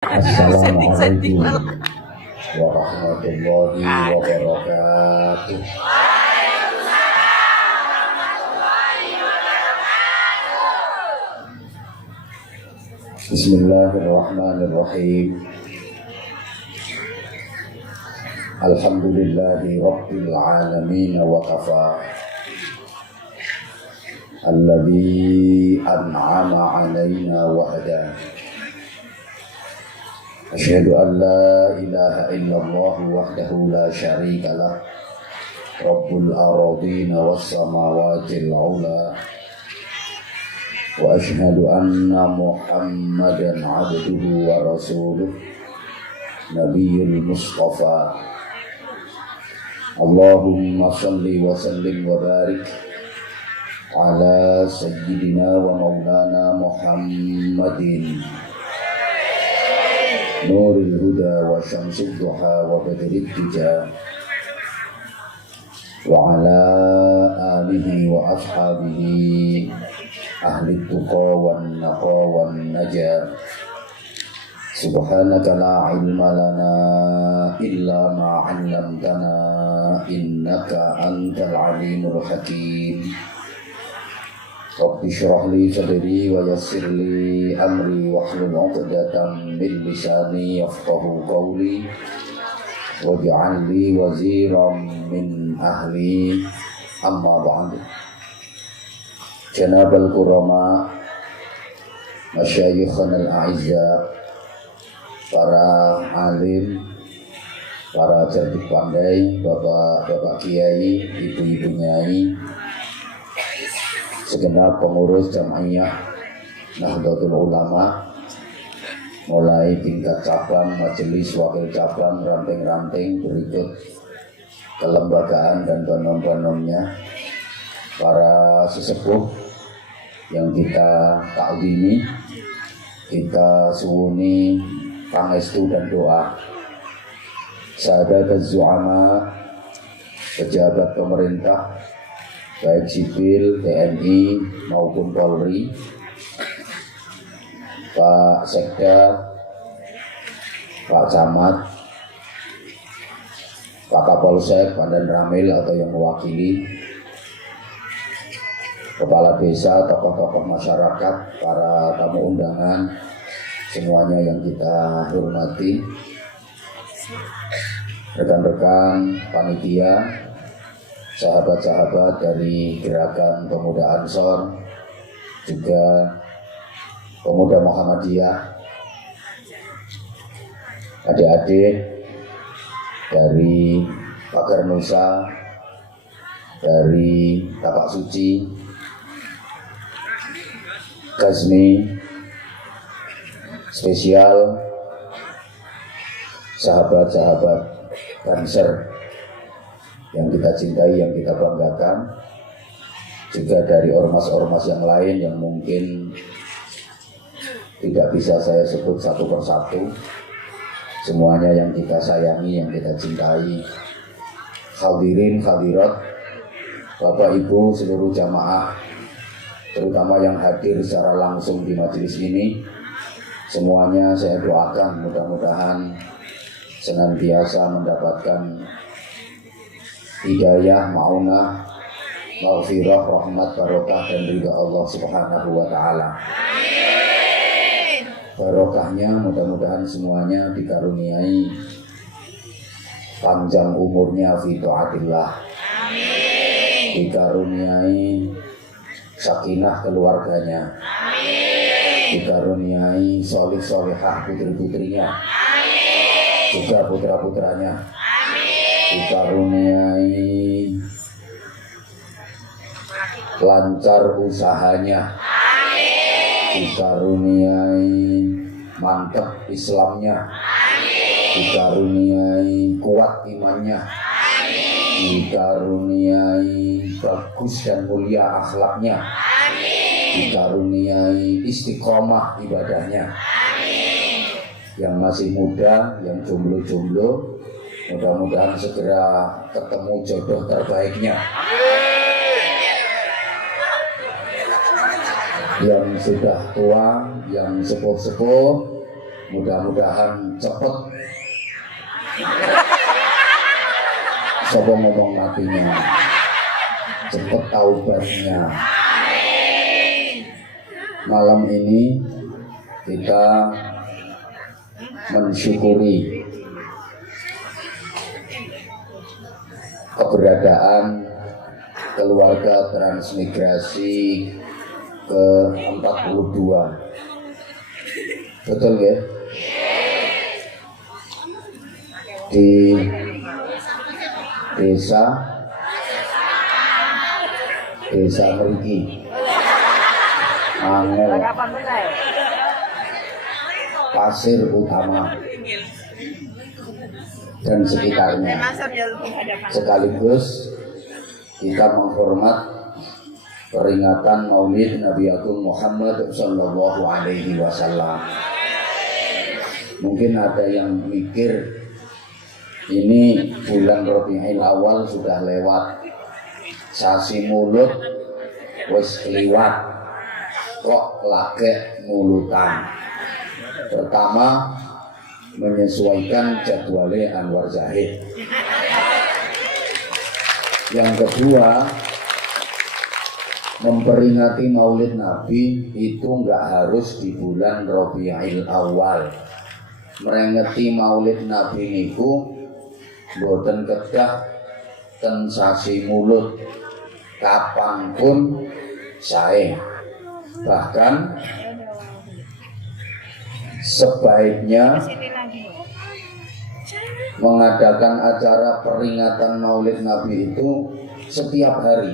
Assalamualaikum warahmatullahi wabarakatuh. Bismillahirrahmanirrahim. Alhamdulillahi rabbil alamin wa kafa. Alladzi an'ama 'alaina wa hadana. Asyhadu an la ilaha illallah wahdahu la syarika lah. Rabbul aradina was samawati al-'ula. Wa asyhadu anna Muhammadan 'abduhu wa rasuluh. Nabiyul Mustafa. Allahumma shalli wa sallim wa barik ala sayyidina wa maulana Muhammadin Nuril huda wa syamsid duha wa badrid duja wa ala alihi wa ashabihi ahli tuqa wan naqa wan najah. Subhanaka la ilma lana illa ma 'allamtana innaka antal alimul hakim. Rabbi shrah li sadri wa yassir li amri wahlul 'uqdatam min lisani yafqahu qawli waj'al li waziran min ahli. Amma ba'du. Janabal kurama, masyayikhana al-a'izza, para alim, para cerdik pandai, bapak-bapak kiai, ibu-ibu nyai, segenap pengurus Jam'iyah Nahdlatul Ulama, mulai tingkat cabang, majelis, wakil cabang, ranting-ranting, berikut kelembagaan dan banom-banomnya, para sesepuh yang kita taklimi, kita suwuni pangestu dan doa. Sahadat az-zu'ama, pejabat pemerintah baik sipil, TNI maupun Polri, Pak Sekda, Pak Camat, Pak Kapolsek, Pandan Ramil atau yang mewakili, kepala desa, tokoh-tokoh masyarakat, para tamu undangan, semuanya yang kita hormati, rekan-rekan panitia, sahabat-sahabat dari Gerakan Pemuda Ansor, juga Pemuda Muhammadiyah, adik-adik dari Pagar Nusa, dari Tapak Suci, Gazmi, spesial sahabat-sahabat Banser yang kita cintai, yang kita banggakan, juga dari ormas-ormas yang lain yang mungkin tidak bisa saya sebut satu persatu, semuanya yang kita sayangi, yang kita cintai. Hadirin hadirat, Bapak Ibu seluruh jamaah, terutama yang hadir secara langsung di majelis ini, semuanya saya doakan mudah-mudahan senantiasa mendapatkan hidayah, ma'unah, maghfirah, rahmat, barokah dan ridha Allah Subhanahu wa ta'ala. Barokahnya mudah-mudahan semuanya dikaruniai panjang umurnya fi ta'atillah, dikaruniai sakinah keluarganya, dikaruniai solih-solihah putri-putrinya, juga putra-putranya, dikaruniai lancar usahanya, dikaruniai mantap Islamnya, dikaruniai kuat imannya, dikaruniai bagus dan mulia akhlaknya, dikaruniai istiqomah ibadahnya. Yang masih muda, yang jomblo-jomblo, mudah-mudahan segera ketemu jodoh terbaiknya. Yang sudah tua, yang sepuh-sepuh, Mudah-mudahan cepet sopo ngomong matinya, cepet taubatnya. Malam ini kita mensyukuri keberadaan keluarga transmigrasi ke-42. Betul ya? Di desa Meriki Angel Pasir Utama dan sekitarnya. Sekaligus kita menghormat peringatan Maulid Nabi Agung Muhammad Sallallahu Alaihi Wasallam. Mungkin ada yang mikir ini bulan Rabiul Awal sudah lewat, sasi mulut wis liwat, kok lagi mulutan. Pertama, menyesuaikan jadwalnya Anwar Zahid. Yang kedua, memperingati Maulid Nabi itu enggak harus di bulan Rabiul Awal. Merengeti Maulid Nabi niku boten kedah ten sasi mulut, kapanpun sae. Bahkan sebaiknya mengadakan acara peringatan Maulid Nabi itu setiap hari.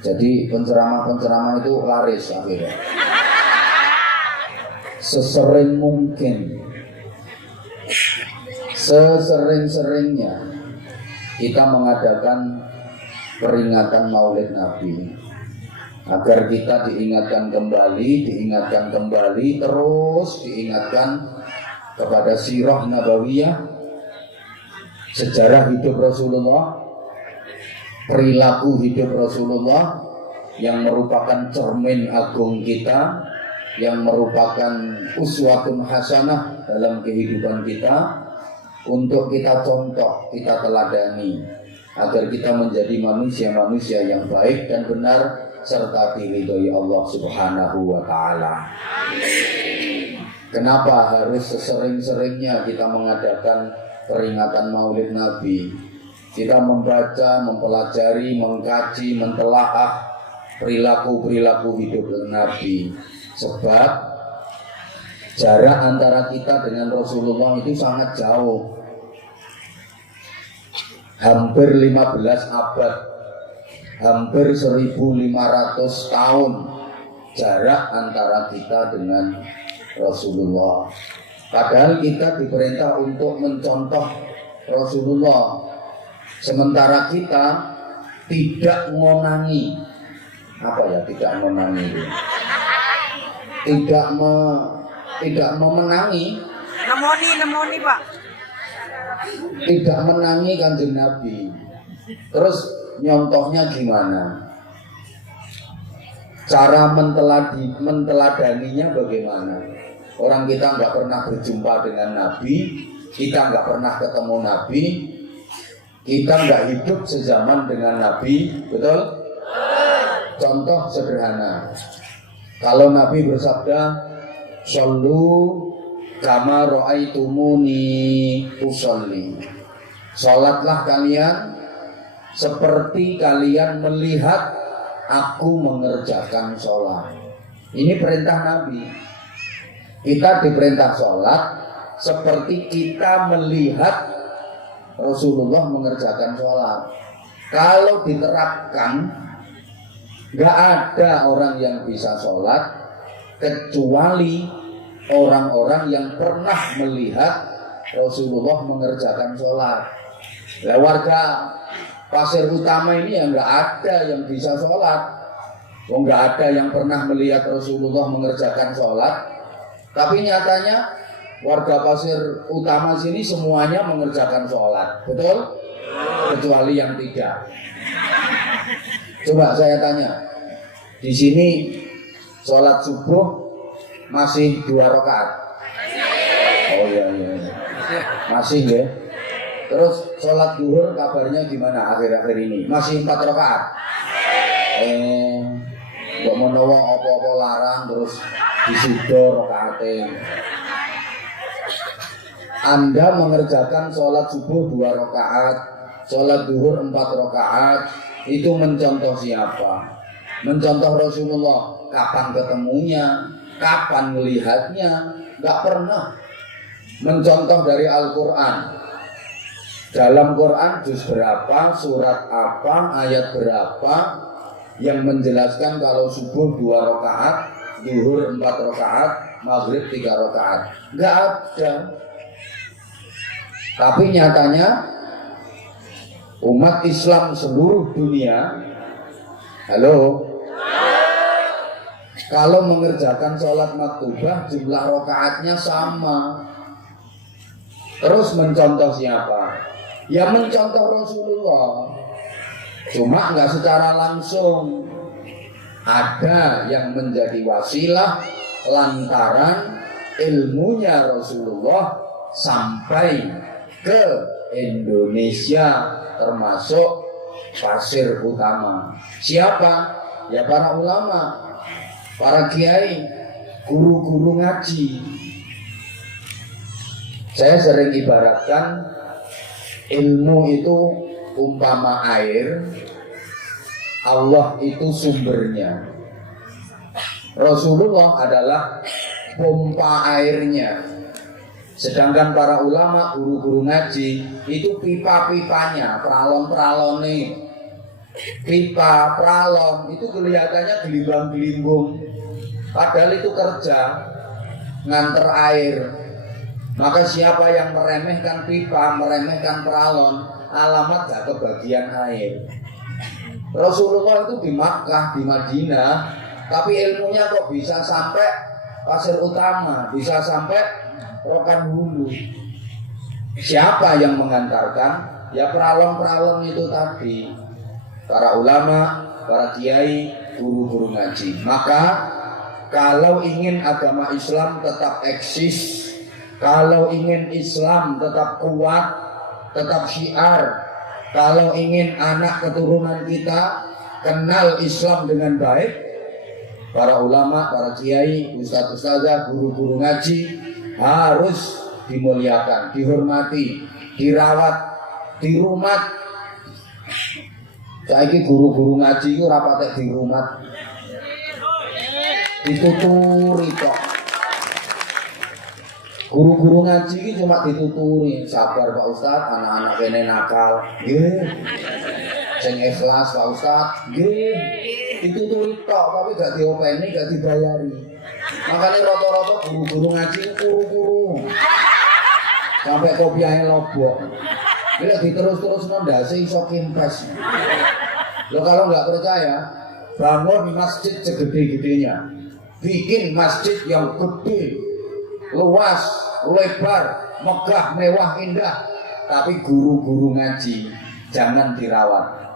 Jadi penceramah-penceramah itu laris akhirnya. Sesering mungkin, sesering-seringnya kita mengadakan peringatan Maulid Nabi agar kita diingatkan kembali, terus diingatkan kepada sirah nabawiyah, sejarah hidup Rasulullah, perilaku hidup Rasulullah yang merupakan cermin agung kita, yang merupakan uswatun hasanah dalam kehidupan kita, untuk kita contoh, kita teladani agar kita menjadi manusia-manusia yang baik dan benar serta diridhoi Allah Subhanahu wa taala. Kenapa harus sesering-seringnya kita mengadakan peringatan Maulid Nabi? Kita membaca, mempelajari, mengkaji, mentelaah perilaku-perilaku hidup Nabi. Sebab jarak antara kita dengan Rasulullah itu sangat jauh. Hampir 15 abad, hampir 1500 tahun jarak antara kita dengan Rasulullah. Padahal kita diperintah untuk mencontoh Rasulullah, sementara kita tidak mengonangi. Apa ya tidak mengonangi itu? Tidak memenangi. Nemoni Pak. Tidak menangi Kanjeng Nabi. Terus nyontohnya gimana? Cara menteladaninya bagaimana? Orang kita nggak pernah berjumpa dengan Nabi, kita nggak pernah ketemu Nabi, kita nggak hidup sezaman dengan Nabi, betul? Contoh sederhana, kalau Nabi bersabda, "Shollu kama ra'aitumuni usolli." Salatlah kalian seperti kalian melihat aku mengerjakan sholat. Ini perintah Nabi. Kita diperintah sholat seperti kita melihat Rasulullah mengerjakan sholat. Kalau diterapkan, gak ada orang yang bisa sholat kecuali orang-orang yang pernah melihat Rasulullah mengerjakan sholat. Lah warga Pasir Utama ini yang gak ada yang bisa sholat. Gak ada yang pernah melihat Rasulullah mengerjakan sholat. Tapi nyatanya warga Pasir Utama sini semuanya mengerjakan sholat, betul? Kecuali yang tidak. Coba saya tanya, di sini sholat subuh masih 2 rakaat. Masih ya. Terus sholat duhur kabarnya gimana akhir-akhir ini? Masih 4 rakaat? Gak mau nawa apa-apa larang terus disudor rakaatnya. Anda mengerjakan sholat subuh 2 rakaat, sholat duhur 4 rakaat, itu mencontoh siapa? Mencontoh Rasulullah. Kapan ketemunya? Kapan melihatnya? Gak pernah. Mencontoh dari Al-Quran. Dalam Quran juz berapa, surat apa, ayat berapa yang menjelaskan kalau subuh 2 rakaat, duhur 4 rakaat, maghrib 3 rakaat. Gak ada. Tapi nyatanya umat Islam seluruh dunia, halo, kalau mengerjakan sholat maktubah jumlah rakaatnya sama. Terus mencontoh siapa? Ya mencontoh Rasulullah. Cuma nggak secara langsung. Ada yang menjadi wasilah lantaran ilmunya Rasulullah sampai ke Indonesia, termasuk pasir utama. Siapa? Ya para ulama, para kiai, guru-guru ngaji. Saya sering ibaratkan ilmu itu umpama air, Allah itu sumbernya, Rasulullah adalah pompa airnya. Sedangkan para ulama, guru-guru ngaji itu pipa-pipanya, pralon-pralone. Pipa, pralon itu kelihatannya gelimbang-gelimbung, padahal itu kerja nganter air. Maka siapa yang meremehkan pipa, meremehkan pralon, alamat gak kebagian air. Rasulullah itu di Makkah, di Madinah, tapi ilmunya kok bisa sampai pasir utama, bisa sampai Rokan Hulu. Siapa yang mengantarkan? Ya pralon-pralon itu tadi, para ulama, para kiai, guru-guru ngaji. Maka kalau ingin agama Islam tetap eksis, kalau ingin Islam tetap kuat, tetap syiar, kalau ingin anak keturunan kita kenal Islam dengan baik, para ulama, para kiai, ustadz-ustadzah, guru-guru ngaji harus dimuliakan, dihormati, dirawat, dirumat. Saiki guru-guru ngaji itu rapatek dirumat, dituturi kok. Guru-guru ngaji ini cuma dituturi. Sabar Pak Ustadz, anak-anak kene nakal, nggih. Sing ikhlas Pak Ustadz, nggih. Dituturi tok, tapi gak diopeni, gak dibayari. Makanya rata-rata guru-guru ngaji kuru-kuru sampai kopiahnya lobok. Bila diterus-terus nondasi iso kimpes. Lo kalau nggak percaya, bangun masjid segede-gedenya, bikin masjid yang gede, luas, lebar, megah, mewah, indah. Tapi guru-guru ngaji jangan dirawat.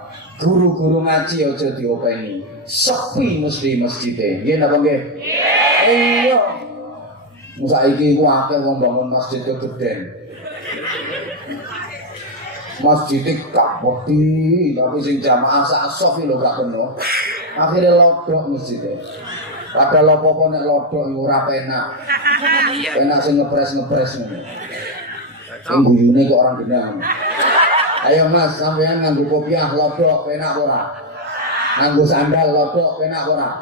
Guru-guru ngaji aja diopeni. Sepi mesti masjidnya. Nggih napa nggih? Iya. Saiki ku akeh wong bangun masjid gedhen. Masjid gak peti, tapi sing jamaah sak sof lho gak penuh. Akhire lodok masjidnya. Padahal apa-apa nek lodok ora penak. Penak sing ngepres-ngepres ngono. Sing guyune kok orang genah. Ayo Mas, sampean nganggo kopiah lodok penak ora? Nganggo sandal lodok penak ora?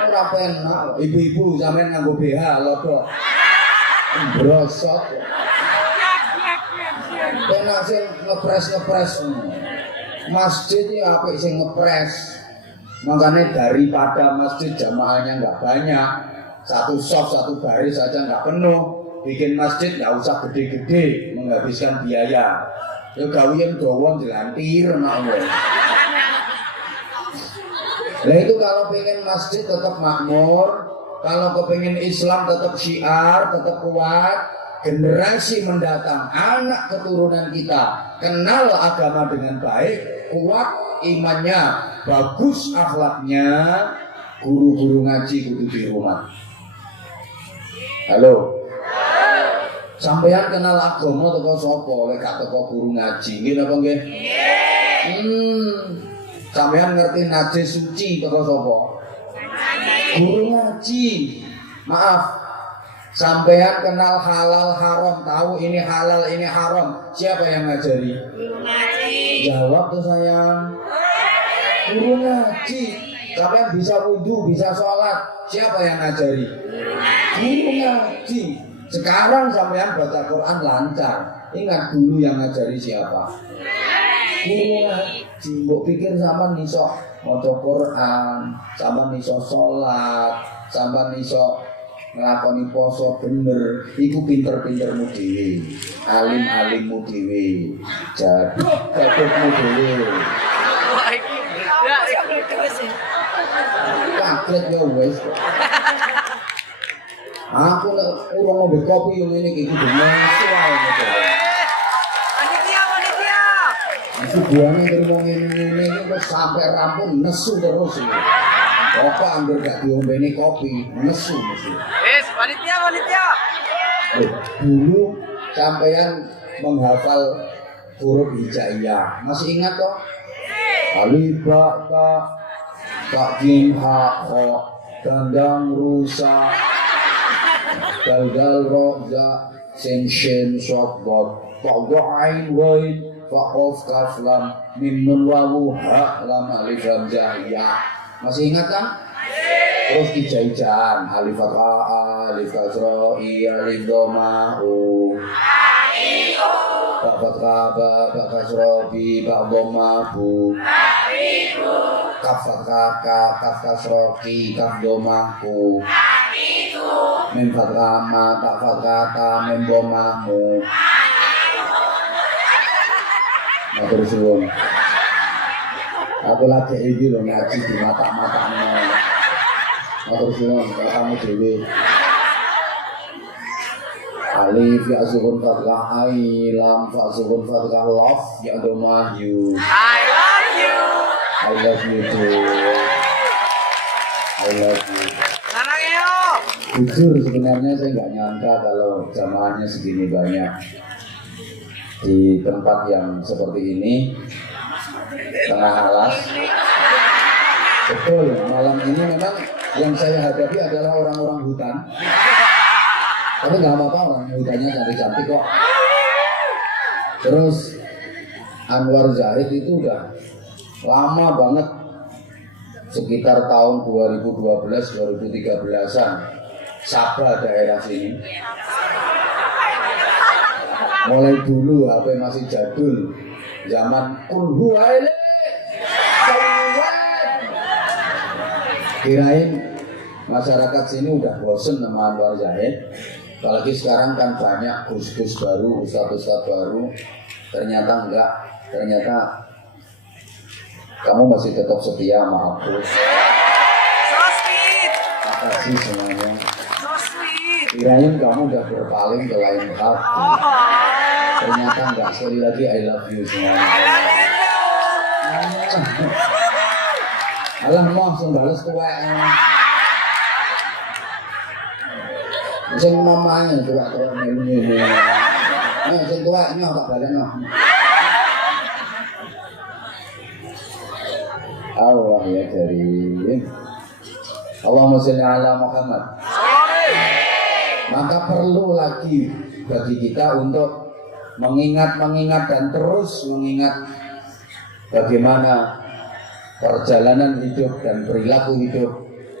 Ora penak. Ibu-ibu sampean nganggo BH lodok. Brosot. Penak sing ngepres-ngepres. Masjid iki apik sing ngepres. Makanya daripada masjid jamaahnya nggak banyak, satu sof satu baris saja nggak penuh, bikin masjid nggak usah gede-gede menghabiskan biaya. Ya gawian doang dilantir makmur. Nah itu kalau pengen masjid tetap makmur, kalau kepengen Islam tetap syiar, tetap kuat, generasi mendatang, anak keturunan kita kenal agama dengan baik, kuat imannya, bagus akhlaknya, guru-guru ngaji kudu di rumah. Halo. Sampeyan kenal agama teko sapa? Lek gak teko guru ngaji, nggih napa nggih? Sampeyan ngerti najis suci teko sapa? Guru ngaji. Maaf. Sampeyan kenal halal haram, tahu ini halal ini haram. Siapa yang ngajari? Guru ngaji. Jawab tuh sayang. Guru ngaji. Sampeyan bisa wudu, bisa sholat. Siapa yang ngajari? Guru ngaji. Sekarang sampean baca Quran lancar. Ingat dulu yang ngajari siapa? Guru ngaji. Mbok pikir sampean iso maca Quran, sampean iso sholat, sampean iso nglakoni poso bener, iku pinter-pintermu dhewe, alim-alimmu dhewe, jadukmu dhewe. Kaget ya wis. Aku nek urung ngombe kopi yo ngene iki kudu nesu ae to. Panitia. Iki buane terima ngene iki kok sampe rampung nesu terus iki. Apa anggur gak diombeni kopi, nesu mesti. Wis, panitia. Dulu sampeyan menghafal huruf hijaiyah. Masih ingat toh? Alif ba ta ta jim ha kha dandang rusa dal ro za sin shin shad dad ta ain wain fa qaf kaf lam mim nun wawu ha lam alif lam ya. Masih ingat kan? Terus ijaijan alif fathah alif kasra alif dhamma ba fathah ba kasra bi ba dhamma bu kaf fathah kaf kasra ki kaf dhamma ku mim fathah ma ta fathah ta mim dhamma mu. Matur suwun. Aku lagi ini loh ngaji di mata-matanya. Matur suwun kamu dhewe. Alif ya sukun fathah ai lam fa sukun fathah love ya dhamma you. I love you too. I love you. Sarang yo. Jujur sebenarnya saya nggak nyangka kalau jamaahnya segini banyak di tempat yang seperti ini. Tengah alas. Betul, malam ini memang yang saya hadapi adalah orang-orang hutan. Tapi nggak apa-apa, orang hutannya cantik-cantik kok. Terus Anwar Zahid itu udah lama banget, sekitar tahun 2012-2013an, Sabah daerah sini. Mulai dulu HP masih jadul, zaman kulhu aile. Kirain masyarakat sini udah bosen sama Anwar Zahid. Apalagi sekarang kan banyak gus-gus baru, ustadz-ustadz baru. Ternyata enggak, ternyata kamu masih tetap setia sama aku. So sweet. Makasih semuanya. So sweet. Kirain kamu udah berpaling ke lain hati. Ternyata enggak, sekali lagi I love you semuanya. I love you. Alah mau langsung balas tuwek. Sing mamane tuwek ngene. Sing tuwek nyok tak balekno. Allah ya karim. Allahumma sholli ala Muhammad. Maka perlu lagi bagi kita untuk mengingat dan terus mengingat bagaimana perjalanan hidup dan perilaku hidup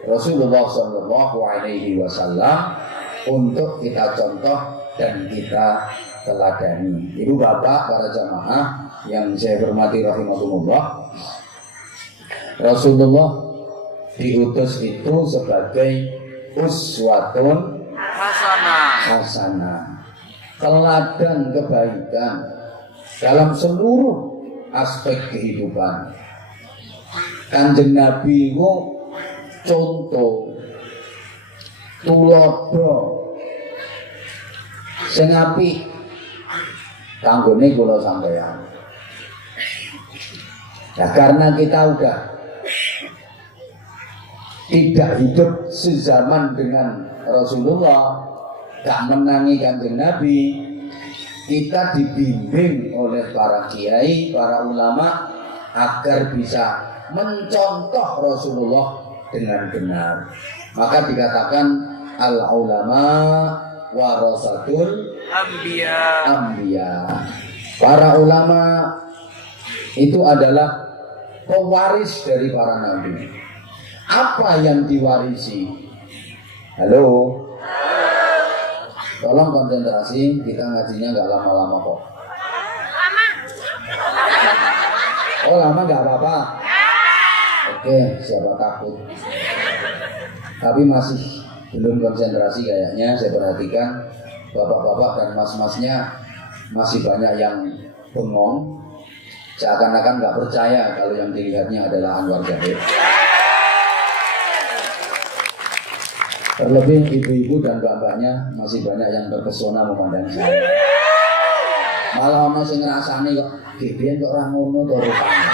Rasulullah Shallallahu Alaihi Wasallam untuk kita contoh dan kita teladani. Ibu bapak para jamaah yang saya hormati rahimakumullah, Rasulullah diutus itu sebagai uswatun hasanah, teladan kebaikan dalam seluruh aspek kehidupan. Kanjeng Nabi itu contoh tulodo sing apik kanggone kula sampeyan. Nah, karena kita udah tidak hidup sezaman dengan Rasulullah, gak menangi Kanjeng Nabi, kita dibimbing oleh para kiai, para ulama agar bisa mencontoh Rasulullah dengan benar. Maka dikatakan al-ulama warasatul anbiya. Para ulama itu adalah pewaris dari para nabi. Apa yang diwarisi? Halo? Tolong konsentrasi, kita ngajinya nggak lama-lama kok. Oh lama nggak apa-apa. Oke, siapa takut? Tapi masih belum konsentrasi kayaknya. Saya perhatikan bapak-bapak dan mas-masnya masih banyak yang bengong, seakan-akan nggak percaya kalau yang dilihatnya adalah Anwar Zahid. Terlebih ibu-ibu dan bapaknya masih banyak yang terpesona memandang saya. Malah ono sing ngrasani kok gedean kok ora ngono to rupane.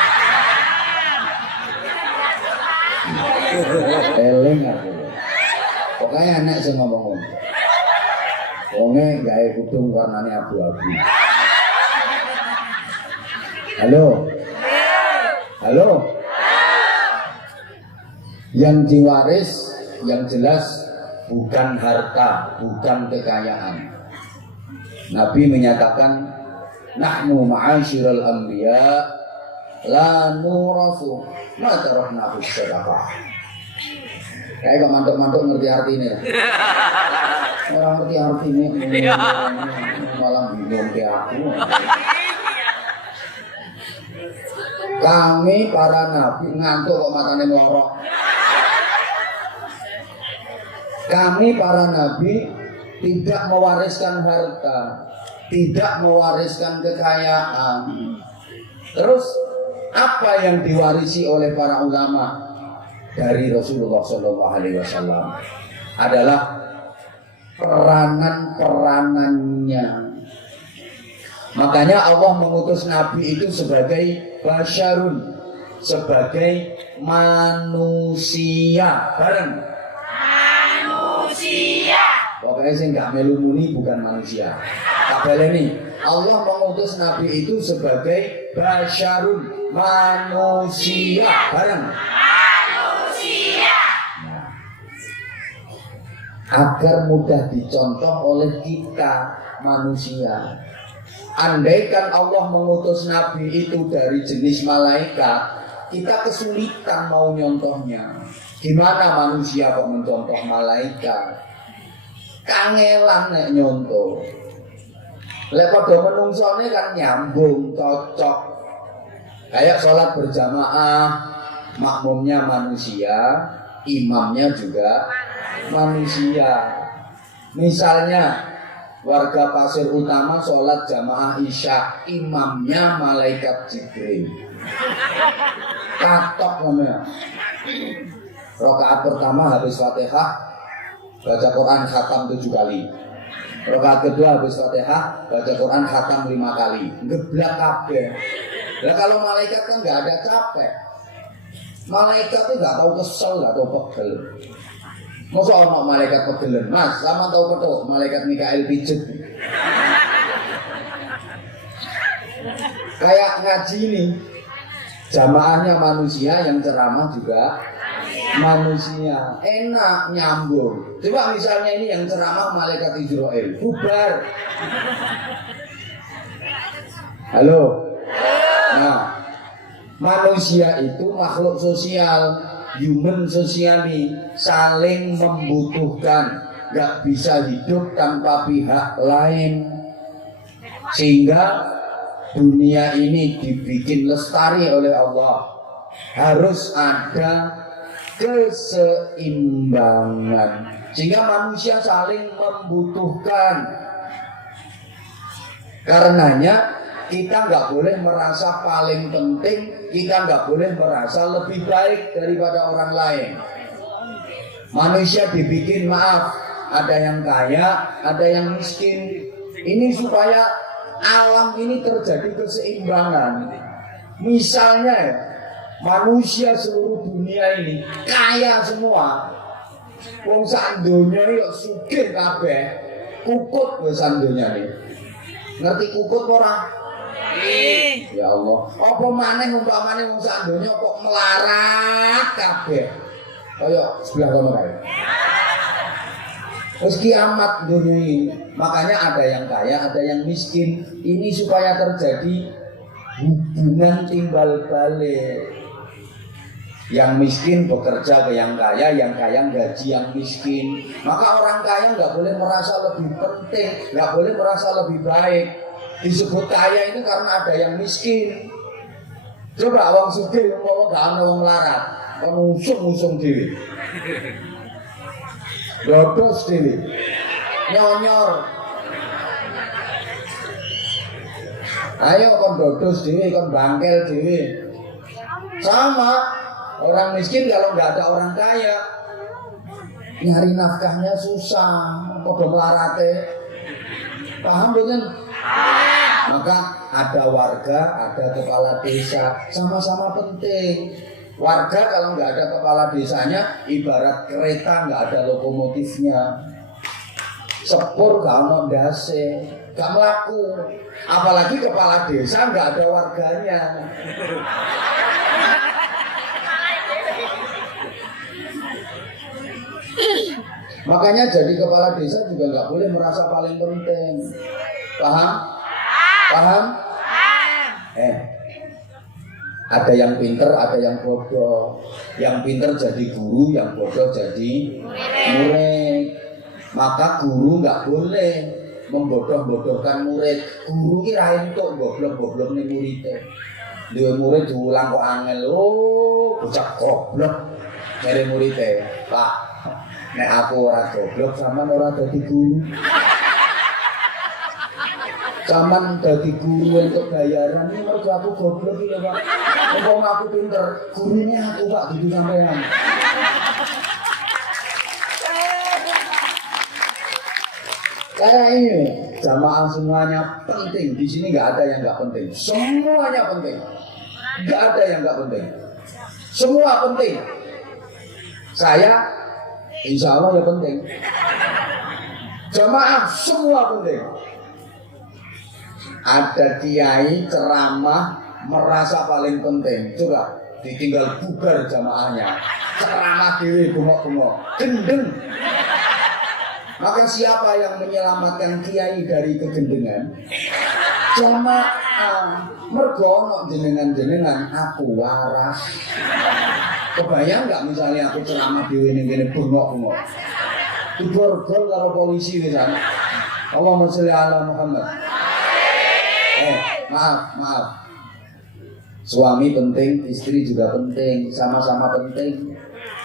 Eling aku. Pokoknya enak sing ngomong ngono. Wonge gawe kudung warnane abu-abu. Halo. Halo. Yang diwaris yang jelas bukan harta, bukan kekayaan. Nabi menyatakan, nahnu ma'asyiral anbiya la nurasu ma tarakna fi sadaqah. Kayak kok mantuk-mantuk ngerti artinya. Orang ngerti artinya malah bingung ke aku. Kami para nabi ngantuk kok matane melorok. Kami para nabi tidak mewariskan harta, tidak mewariskan kekayaan. Terus apa yang diwarisi oleh para ulama dari Rasulullah SAW adalah peranan-peranannya. Makanya Allah mengutus Nabi itu sebagai basyarun, sebagai manusia bareng. Pokoknya sih nggak melu muni bukan manusia. Ini Allah mengutus Nabi itu sebagai basyarun, manusia bareng. Manusia. Nah, agar mudah dicontoh oleh kita manusia. Andaikan Allah mengutus Nabi itu dari jenis malaikat, kita kesulitan mau nyontohnya. Gimana manusia kok mencontoh malaikat? Kangelan nek nyontoh. Lek padha menungsone kan nyambung, cocok. Kayak sholat berjamaah, makmumnya manusia, imamnya juga manusia. Misalnya warga Pasir Utama sholat jamaah isya, imamnya malaikat Jibril. Katok namanya. Rakaat pertama habis Fatihah, baca Quran khatam 7 kali. Rakaat kedua habis Fatihah, baca Quran khatam 5 kali. Geblak kabeh. Lah kalau malaikat kan nggak ada capek. Malaikat itu nggak tahu kesel, nggak tahu pegel. Masa ono malaikat pegelen, Mas? Sama tahu betul malaikat Mikael pijet. Kayak ngaji ini, jamaahnya manusia, yang ceramah juga manusia, enak nyambung. Coba misalnya ini yang ceramah malaikat Israel, bubar. Halo. Nah, manusia itu makhluk sosial, human socially, saling membutuhkan, gak bisa hidup tanpa pihak lain. Sehingga dunia ini dibikin lestari oleh Allah. Harus ada keseimbangan, sehingga manusia saling membutuhkan. Karenanya kita nggak boleh merasa paling penting, kita nggak boleh merasa lebih baik daripada orang lain. Manusia dibikin, maaf, ada yang kaya, ada yang miskin. Ini supaya alam ini terjadi keseimbangan. Misalnya manusia seluruh dunia ini kaya semua, wong sak donya iki kok sugih kabeh, kukut wesan dunyane. Ngerti kukut ora? Ya Allah, apa maneh umpamane wong sak donya kok melarat kabeh. Kaya sebelah kono kae. Terus kiamat dunia ini. Makanya ada yang kaya, ada yang miskin. Ini supaya terjadi hubungan timbal balik. Yang miskin bekerja ke yang kaya gaji yang miskin. Maka orang kaya nggak boleh merasa lebih penting, nggak boleh merasa lebih baik. Disebut kaya itu karena ada yang miskin. Coba wong sugih umpama gak ana wong larat, kon usung dhewe. Dodos dhewe. Nyonyor. Ayo kon dodos dhewe, kon bangkel dhewe. Sama orang miskin kalau nggak ada orang kaya, nyari nafkahnya susah, padha melarate. Paham bukan? Maka ada warga, ada kepala desa, sama-sama penting. Warga kalau nggak ada kepala desanya, ibarat kereta nggak ada lokomotifnya. Sepur gak mau ndase, gak melaku. Apalagi kepala desa nggak ada warganya. Makanya jadi kepala desa juga nggak boleh merasa paling penting. Paham? Paham? Ada yang pinter, ada yang bodoh. Yang pinter jadi guru, yang bodoh jadi murid. Maka guru nggak boleh membodoh-bodohkan murid. Guru kira entuk goblok-goblok nih muridnya. Dua murid diulang kok angel, bocah goblok nyari muridnya. Pak, nek aku ora goblok, sampean ora dadi guru. Sampean dadi guru untuk bayaran ini mergo aku goblok iki lho, Pak. Wong aku pinter, gurune aku Pak dudu sampean. Kayak ini, jamaah semuanya penting. Di sini nggak ada yang nggak penting. Semuanya penting. Nggak ada yang nggak penting. Semua penting. Saya, insya Allah ya penting. Jamaah semua penting. Ada kiai ceramah merasa paling penting. Coba ditinggal bubar jamaahnya. Ceramah dewe bengok-bengok, gendeng. Maka siapa yang menyelamatkan kiai dari kegendengan? Jamaah. Mergo jenengan-jenengan aku waras. Kebayang nggak misalnya aku ceramah di ini bengok-bengok, digorgol karo polisi di sana. Allahumma sholli ala Muhammad. Maaf. Suami penting, istri juga penting, sama-sama penting.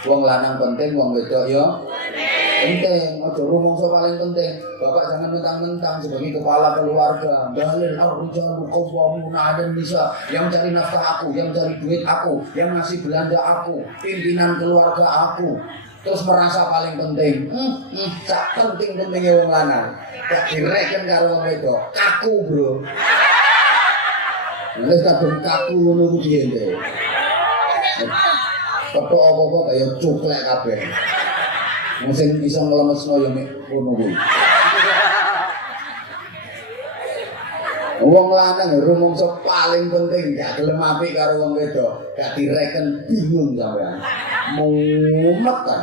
Wong lanang penting, wong wedok yo penting. Ojo rumangsa paling penting. Bapak jangan mentang-mentang sebagai kepala keluarga. Dalil ar-rijalu qawwamuna 'alan nisa. Yang cari nafkah aku, yang cari duit aku, yang ngasih belanja aku, pimpinan keluarga aku. Terus merasa paling penting. Tak penting-pentingnya wong lanang. Gak direken karo wong wedok. Kaku, Bro. Wis kadung kaku ngono ku piye ndek. Kepok apa-apa kaya cuklek kabeh. Mungkin bisa ngelemesno ya mek ngono kuwi. Wong lanang rumangsa paling penting gak gelem apik karo wong wedok, gak direken bingung sampean. Mumet kan.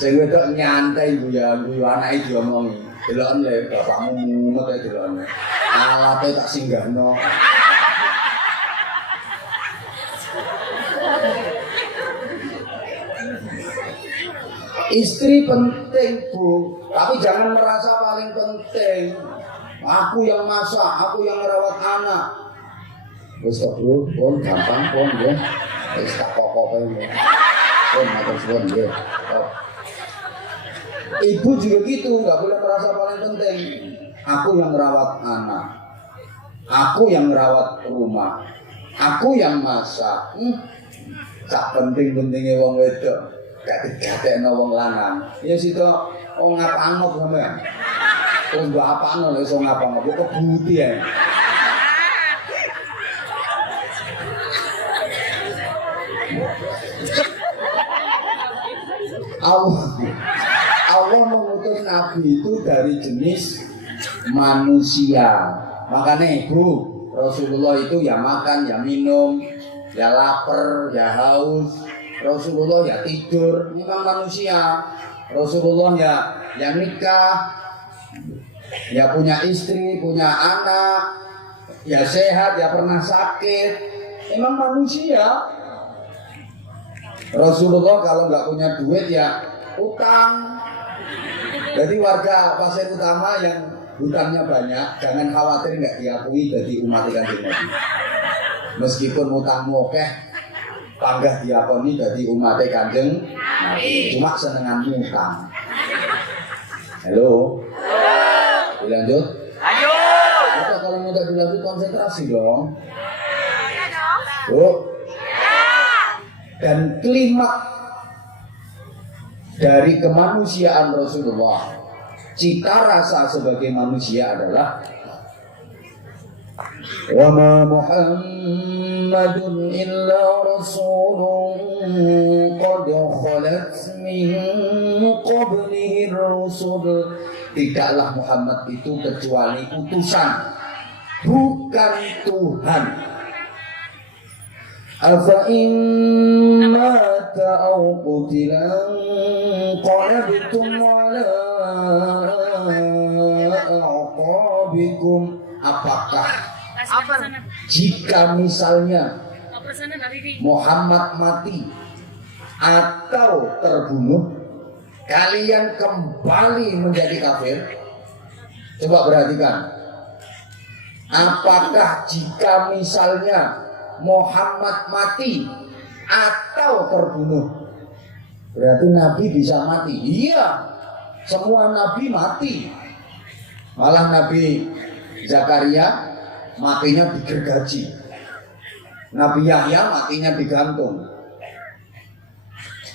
Sing wedok nyantai guyu anake diomongi. Delokne le bapakmu mumet ae delokne. Alate tak singgahno. Istri penting, Bu, tapi jangan merasa paling penting. Aku yang masak, aku yang merawat anak. Wis kok, Bro, pun gampang pun ya. Wis tak pokok ae. Pun matur suwun nggih. Ibu juga gitu, nggak boleh merasa paling penting. Aku yang merawat anak, aku yang merawat rumah, aku yang masak. Tak penting-pentingnya wong wedok. Gak digatekno wong lanang. Ya situ wong ngapa-ngop sampean. Wong mbok apakno lek iso ngapa-ngop kok kebuti ya. Allah mengutus Nabi itu dari jenis manusia. Makanya Bu, Rasulullah itu ya makan, ya minum, ya lapar, ya haus. Rasulullah ya tidur, memang manusia. Rasulullah ya nikah, ya punya istri, punya anak, ya sehat, ya pernah sakit. Memang manusia. Rasulullah kalau nggak punya duit ya utang. Jadi warga Pasir Utama yang hutangnya banyak, jangan khawatir nggak diakui jadi umat Kanjeng Nabi. Meskipun utangmu oke, panggah diakoni jadi umat Kanjeng Nabi. Cuma senengan utang. Halo. Dilanjut? Lanjut. Maka kalau mau dilanjut konsentrasi dong. Oh. Dan klimaks dari kemanusiaan Rasulullah, cita rasa sebagai manusia adalah wa ma Muhammadun illa rasulun qad khalat min qablihi rusul. Tidaklah Muhammad itu kecuali utusan, bukan Tuhan. Afa imma ta'au qutilan qalabtum ala aqabikum. Apakah jika misalnya Muhammad mati atau terbunuh, kalian kembali menjadi kafir? Coba perhatikan. Apakah jika misalnya Muhammad mati atau terbunuh, berarti Nabi bisa mati? Iya, semua Nabi mati. Malah Nabi Zakaria matinya digergaji, Nabi Yahya matinya digantung.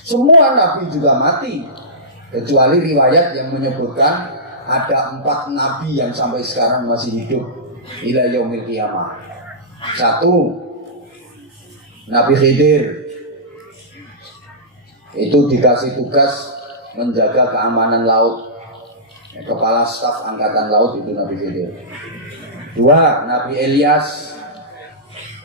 Semua Nabi juga mati, kecuali riwayat yang menyebutkan ada 4 Nabi yang sampai sekarang masih hidup ila yaumil qiyamah. 1, Nabi Khidir, itu dikasih tugas menjaga keamanan laut, kepala staf angkatan laut itu Nabi Khidir. 2, Nabi Ilyas,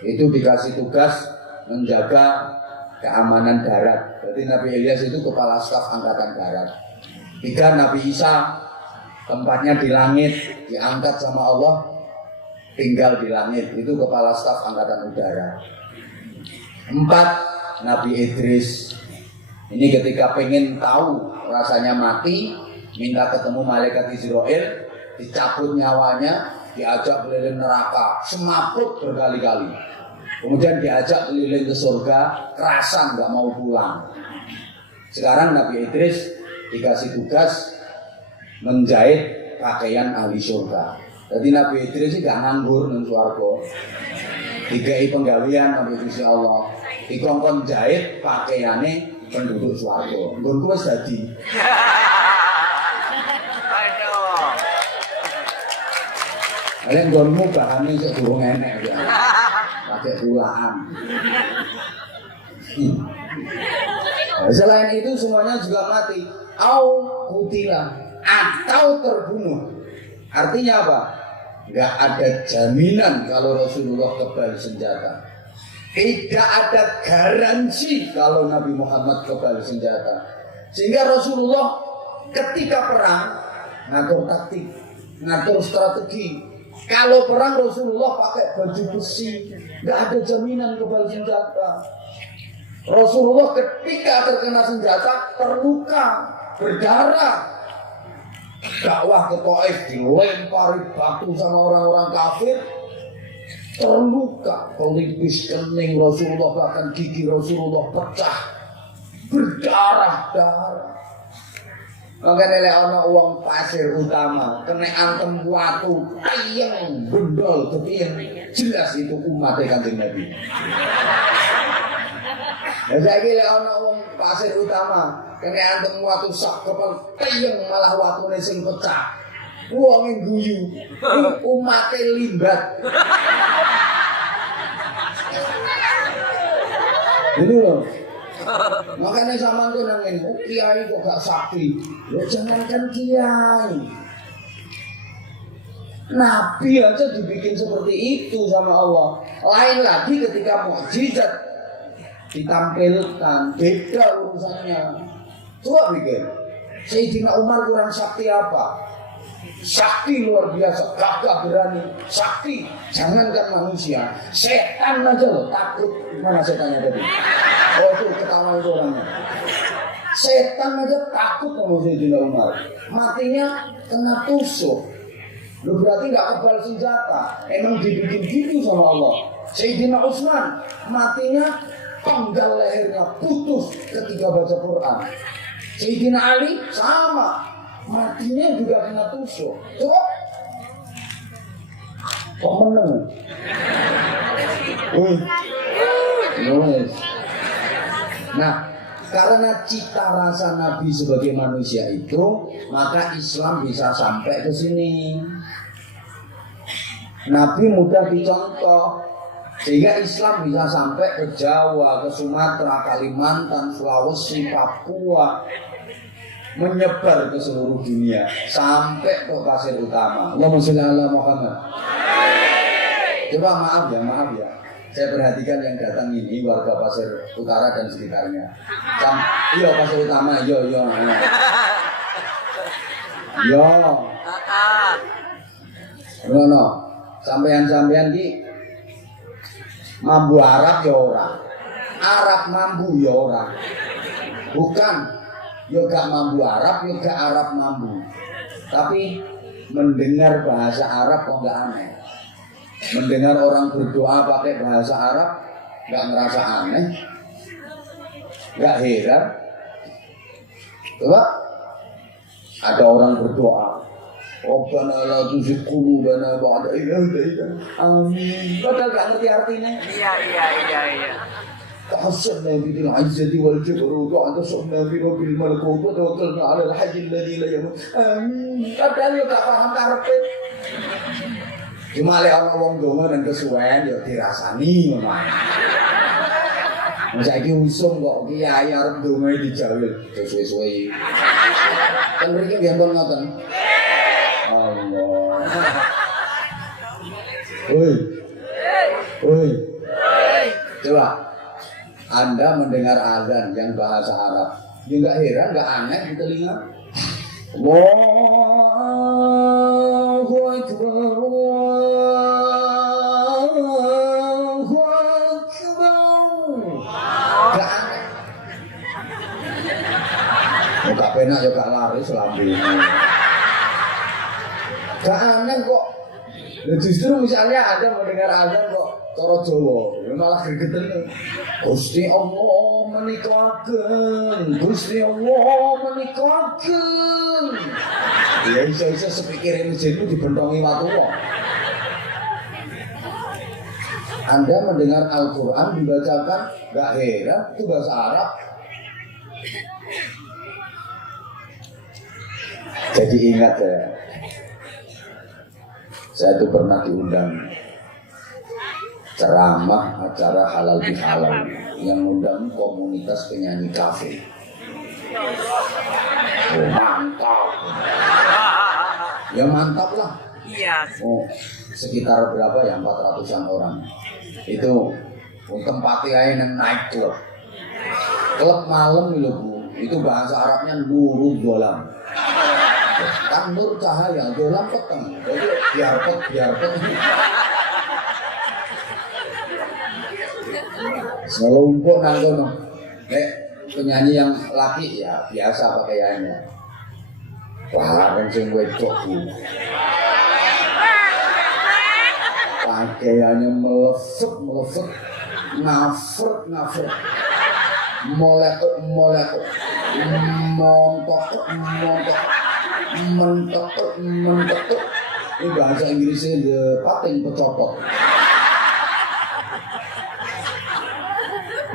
itu dikasih tugas menjaga keamanan darat. Jadi Nabi Ilyas itu kepala staf angkatan darat. 3, Nabi Isa, tempatnya di langit, diangkat sama Allah, tinggal di langit, itu kepala staf angkatan udara. 4, Nabi Idris, ini ketika pengen tahu rasanya mati, minta ketemu malaikat Israel, dicabut nyawanya, diajak keliling neraka, semaput berkali-kali. Kemudian diajak keliling ke surga, kerasan nggak mau pulang. Sekarang Nabi Idris dikasih tugas menjahit pakaian ahli surga. Jadi Nabi Idris sih gak nganggur nang swarga. Dikai penggawean Nabi Gusti Allah, dikongkon jahit pakaiane penduduk swarga. Nggonku wis dadi. Kalian nggonmu bahane sik durung enek ya. Pakai tulaan. Selain itu semuanya juga mati. Au kutila, atau terbunuh. Artinya apa? Nggak ada jaminan kalau Rasulullah kebal senjata. Tidak ada garansi kalau Nabi Muhammad kebal senjata. Sehingga Rasulullah ketika perang ngatur taktik, ngatur strategi. Kalau perang Rasulullah pakai baju besi, nggak ada jaminan kebal senjata. Rasulullah ketika terkena senjata terluka, berdarah. Dakwah ke Taif dilempari batu sama orang-orang kafir, terluka, pelipis kening Rasulullah, bahkan gigi Rasulullah pecah, berdarah-darah. Makanya lek ana wong Pasir Utama kena antem watu, ayeng bendol kepiye, jelas itu umat Kanjeng Nabi. Ya saiki lek ana wong Pasir Utama kene antem watu sak kepel teyeng malah watune sing pecah. Wong guyu, umate limbat. Ini loh. Makanya sama tuh nangin, kiai kok gak sakti. Ya jangankan kiai. Nabi aja dibikin seperti itu sama Allah. Lain lagi ketika mukjizat ditampilkan, beda urusannya. Coba pikir, Sayyidina Umar kurang sakti apa? Sakti luar biasa, gagah berani, sakti. Jangankan manusia, setan aja loh takut. Mana setannya tadi? Oh itu ketawa itu orangnya. Setan aja takut sama Sayyidina Umar. Matinya kena tusuk. Lu berarti nggak kebal senjata. Emang dibikin gitu sama Allah. Sayyidina Utsman matinya penggal lehernya putus ketika baca Quran. Sayyidina Ali sama, matinya juga kena tusuk. Coba kok meneng? Nah, karena cita rasa Nabi sebagai manusia itu, maka Islam bisa sampai ke sini. Nabi mudah dicontoh, sehingga Islam bisa sampai ke Jawa, ke Sumatera, Kalimantan, Sulawesi, Papua, menyebar ke seluruh dunia, sampai ke Pasir Utama. Allahumma sholli ala Muhammad. Coba maaf ya. Saya perhatikan yang datang ini warga Pasir Utara dan sekitarnya. Iya Pasir Utama, yo. No. Sampean ki mambu Arab ya ora. Arab mambu ya ora. Bukan yo gak mambu Arab, yo gak Arab mambu. Tapi mendengar bahasa Arab kok gak aneh. Mendengar orang berdoa pakai bahasa Arab gak ngerasa aneh, gak heran. Coba ada orang berdoa, Rabbana la tuzigh qulubana ba'da idh hadaytana. Amin. Padahal gak ngerti artinya. Iya. Tahassabna bil 'izzati wal jabarut wa antasabna bi rabbil malakut wa tawakkalna 'ala al-hayy alladhi la yamut. Amin. Padahal gak paham karepe. Cuma lek ana wong donga dan kesuwen ya dirasani ngono. Saiki usum kok kiai arep donga dijawil suwe-suwe. Kan mriki nggih pun ngoten. Allah. Woi. Coba Anda mendengar azan yang bahasa Arab, ya enggak heran, enggak aneh di telinga. Allahu Akbar. Gak penak ya gak laris lambe. Gak aneh kok. Justru misalnya Anda mendengar azan kok cara Jawa, malah gregeten. Gusti Allah menikaken. Gusti Allah menikaken. Ya iso-iso sepikire masjid itu dibentongi watu kok. Anda mendengar Al-Quran dibacakan, gak heran, itu bahasa Arab. Jadi ingat ya, saya itu pernah diundang ceramah acara halal bihalal yang undang komunitas penyanyi kafe. Oh, mantap. Ya mantap lah. Iya. Oh, sekitar berapa ya, 400-an orang. Itu tempatnya yang naik klub. Klub malam itu Bu. Itu bahasa Arabnya nurul dolam. Kan nur cahaya, dolam peteng. Jadi biarpet. Selumpuk nangkono. Penyanyi yang laki ya biasa pakaiannya. Wah, sing wedok Bu. Pakaiannya melefet, ngafret, molek, montok, mentok. Ini bahasa Inggrisnya the pating pecopot.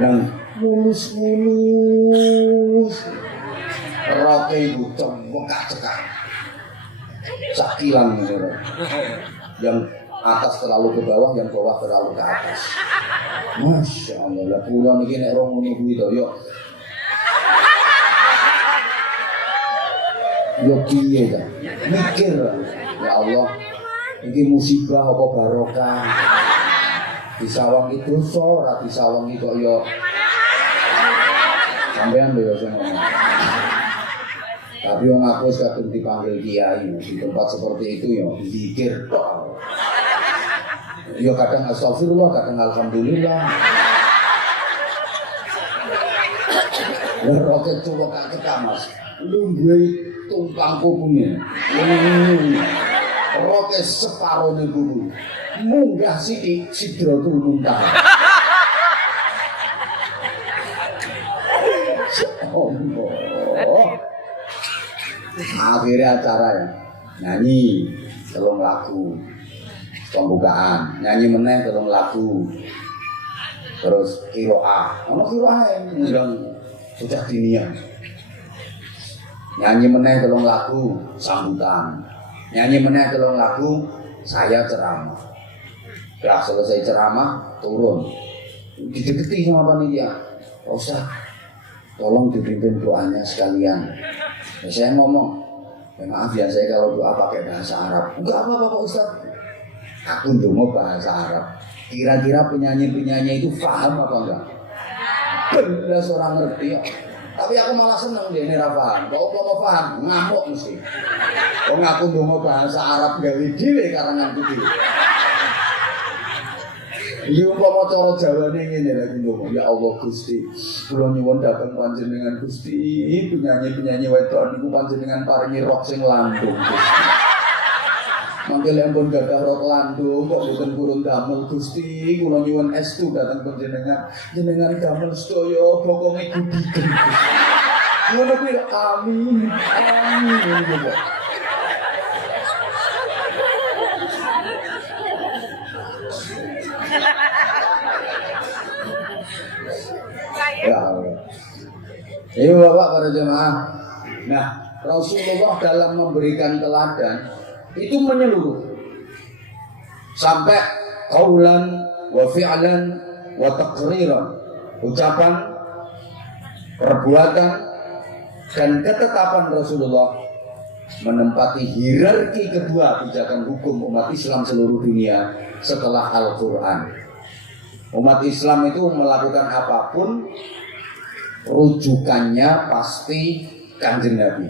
Yang mulus, rote ibu cekak, sakilan gitu. Yang atas terlalu ke bawah, yang bawah terlalu ke atas. Masya Allah, lah pulau ini nek rong ngono kuwi to yo Yo piye ta? Mikir. Ya Allah, iki musibah apa barokah? Disawang itu ora disawang iki kok yo sampean lho sing ngomong. Tapi wong aku wis kadung dipanggil kiai di tempat seperti itu yo zikir tok. Yo kadang astagfirullah, kadang alhamdulillah. Lah roket coba kak Mas. Lu duwe tumpang kukunya. Roket separone kuku. Munggah sithik Sidratul Muntaha. Oh. Akhirnya acara ya. Nyanyi telung lagu. Pembukaan, nyanyi meneh telung lagu. Terus qiraah. Ono qiraah yang sudah dinia. Nyanyi meneh telung lagu sambutan. Nyanyi meneh telung lagu saya ceramah. Udah selesai ceramah turun. Dideketi sama panitia. Pak Ustaz, tolong dipimpin doanya sekalian. Ya, saya ngomong, ya maaf ya saya kalau doa pakai bahasa Arab. Enggak apa-apa Pak Ustaz. Aku ndonga bahasa Arab. Kira-kira penyanyi-penyanyi itu paham apa enggak? Bener orang ngerti ya. Tapi aku malah seneng deh ini paham. Kalau mau paham, ngamuk mesti. Wong aku ndonga bahasa Arab gawe dhewe karangan iki. Iya umpama cara Jawane ngene lagi ndonga. Ya Allah Gusti, kula nyuwun dhateng panjenengan Gusti, penyanyi-penyanyi wedok niku panjenengan paringi roh sing landung Gusti. Mangke lempun gadah rok landung kok boten kurun damel Gusti, kula nyuwun estu dhateng panjenengan. Jenengan damel sedaya bokonge gudigen. Ngono kuwi amin. Amin. Ya Allah. Ayo Bapak para jemaah. Nah, Rasulullah dalam memberikan teladan itu menyeluruh sampai qaulan wa fi'lan wa taqriran, ucapan, perbuatan dan ketetapan Rasulullah menempati hierarki kedua pijakan hukum umat Islam seluruh dunia setelah Al-Quran. Umat Islam itu melakukan apapun rujukannya pasti Kanjeng Nabi.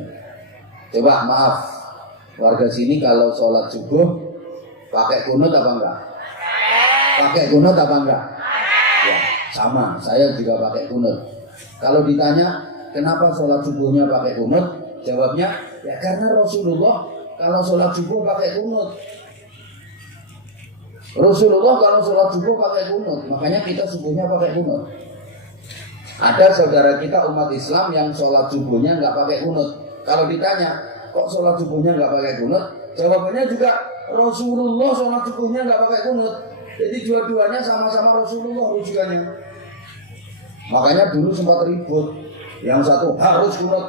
Coba maaf, warga sini kalau sholat subuh pakai kunut apa enggak? Pakai kunut apa enggak? Ya, sama, saya juga pakai kunut. Kalau ditanya kenapa sholat subuhnya pakai kunut, jawabnya ya karena Rasulullah kalau sholat subuh pakai kunut. Rasulullah kalau sholat subuh pakai kunut, makanya kita subuhnya pakai kunut. Ada saudara kita umat Islam yang sholat subuhnya nggak pakai kunut. Kalau ditanya, kok sholat subuhnya nggak pakai kunut? Jawabannya juga Rasulullah sholat subuhnya nggak pakai kunut. Jadi dua-duanya sama-sama Rasulullah rujukannya. Makanya dulu sempat ribut. Yang satu harus kunut,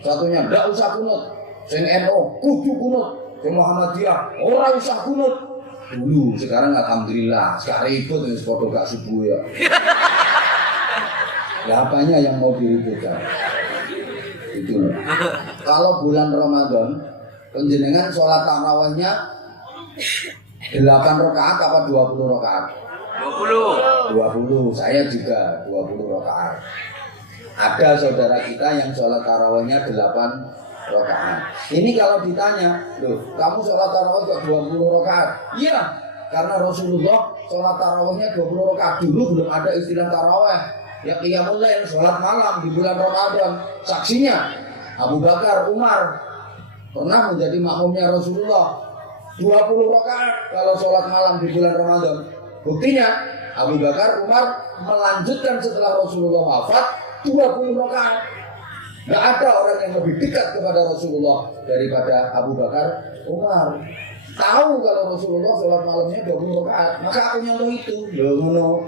satunya nggak usah kunut. Sing NU kudu kunut, sing Muhammadiyah ora usah kunut. Dulu, sekarang alhamdulillah, sekarang ribut yang sepotong gak subuh ya. Ya apanya yang mau diributkan? Itu loh. Kalau bulan Ramadan, penjenengan sholat tarawihnya 8 rakaat apa 20 rakaat? 20. Saya juga 20 rakaat. Ada saudara kita yang sholat tarawihnya 8 rakaat. Ini kalau ditanya, loh, kamu sholat tarawih kok 20 rakaat? Iya, karena Rasulullah sholat tarawihnya 20 rakaat. Dulu belum ada istilah tarawih. Ya qiyamul lail, sholat malam di bulan Ramadan. Saksinya Abu Bakar, Umar pernah menjadi makmumnya Rasulullah 20 rakaat kalau sholat malam di bulan Ramadan. Buktinya Abu Bakar, Umar melanjutkan setelah Rasulullah wafat 20 rakaat. Gak ada orang yang lebih dekat kepada Rasulullah daripada Abu Bakar, Umar. Tahu kalau Rasulullah sholat malamnya 20 rakaat, maka aku nyontoh itu. Loh,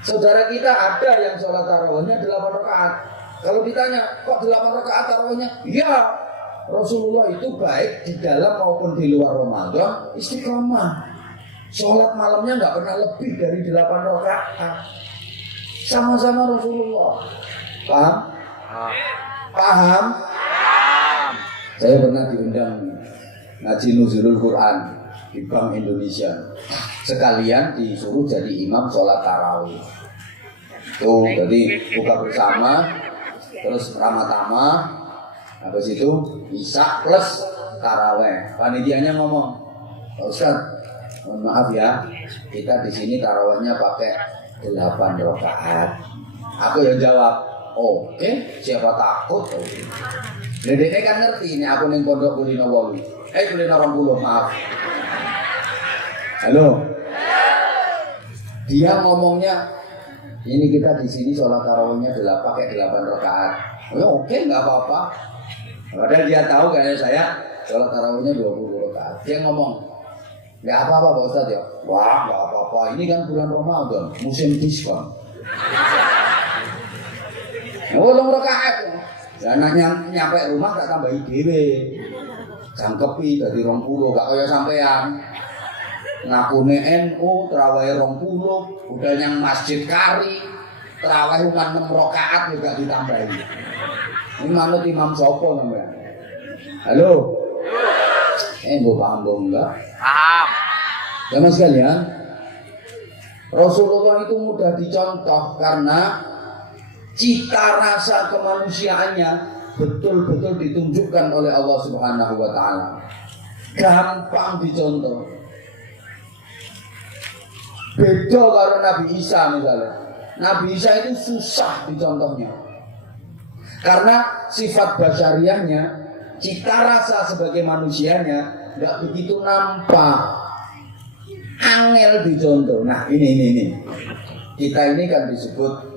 saudara kita ada yang sholat tarawihnya 8 rakaat. Kalau ditanya, kok 8 rakaat tarawihnya? Iya, Rasulullah itu baik di dalam maupun di luar Ramadan istiqomah. Sholat malamnya gak pernah lebih dari 8 rakaat. Sama-sama Rasulullah. Paham? Paham? Saya pernah diundang ngaji Nuzulul Quran di Bank Indonesia. Sekalian disuruh jadi imam sholat tarawih. Tuh, jadi buka bersama, terus ramah-tamah, habis itu isya plus tarawih. Panitianya ngomong, Pak Ustaz, mohon maaf ya, kita di sini tarawihnya pakai 8 rakaat. Aku yang jawab, oke, siapa takut? Dedeknya kan ngerti, ini aku ning pondok Kulino Wolu. Kulino 20, maaf. Halo. Dia ngomongnya, ini kita di sini sholat tarawihnya pakai 8 rakaat. Oh, oke, nggak apa-apa. Padahal dia tahu kayaknya saya sholat tarawihnya 20 rakaat. Dia ngomong, nggak apa-apa Pak Ustadz ya. Wah, nggak apa-apa. Ini kan bulan Ramadan, musim diskon. 8 rakaat. Dan nyampe rumah tak tambahi dhewe. Jangkepi dari 20, gak kaya sampean. Ngakune NU terawih 20, udah yang masjid kari terawih cuma 6 rakaat juga ditambahi. Ini manut imam sopo namanya. Halo. Gue paham dong enggak? Paham. Teman sekalian, Rasulullah itu mudah dicontoh karena cita rasa kemanusiaannya betul-betul ditunjukkan oleh Allah Subhanahu wa taala. Gampang dicontoh. Beda karo Nabi Isa misalnya. Nabi Isa itu susah dicontohnya. Karena sifat basyariahnya, cita rasa sebagai manusianya enggak begitu nampak. Angel dicontoh. Nah, ini. Kita ini kan disebut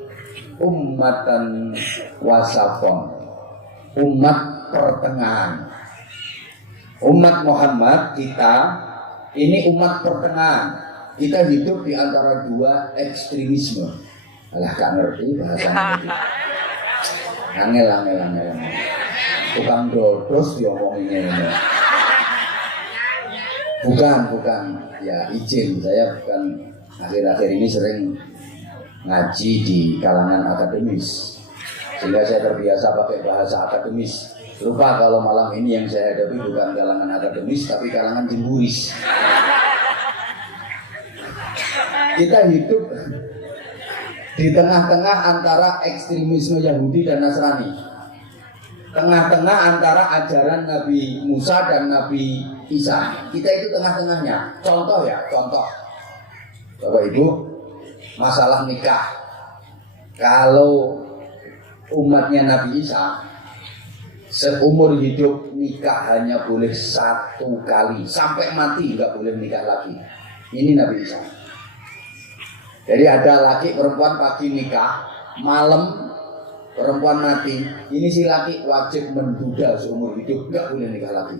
ummatan wasafon, umat pertengahan. Umat Muhammad kita ini umat pertengahan. Kita hidup di antara dua ekstremisme. Alah gak ngerti bahasanya. Angel. Tukang dodos diomonginnya ini. Bukan. Ya izin, saya bukan akhir-akhir ini sering ngaji di kalangan akademis, sehingga saya terbiasa pakai bahasa akademis. Lupa kalau malam ini yang saya hadapi bukan kalangan akademis tapi kalangan jemburis. Kita hidup di tengah-tengah antara ekstremisme Yahudi dan Nasrani, tengah-tengah antara ajaran Nabi Musa dan Nabi Isa. Kita itu tengah-tengahnya. Contoh Bapak Ibu, masalah nikah. Kalau umatnya Nabi Isa seumur hidup nikah hanya boleh 1 kali, sampai mati nggak boleh nikah lagi. Ini Nabi Isa. Jadi ada laki perempuan pagi nikah, malam perempuan mati. Ini si laki wajib menduda seumur hidup, nggak boleh nikah lagi.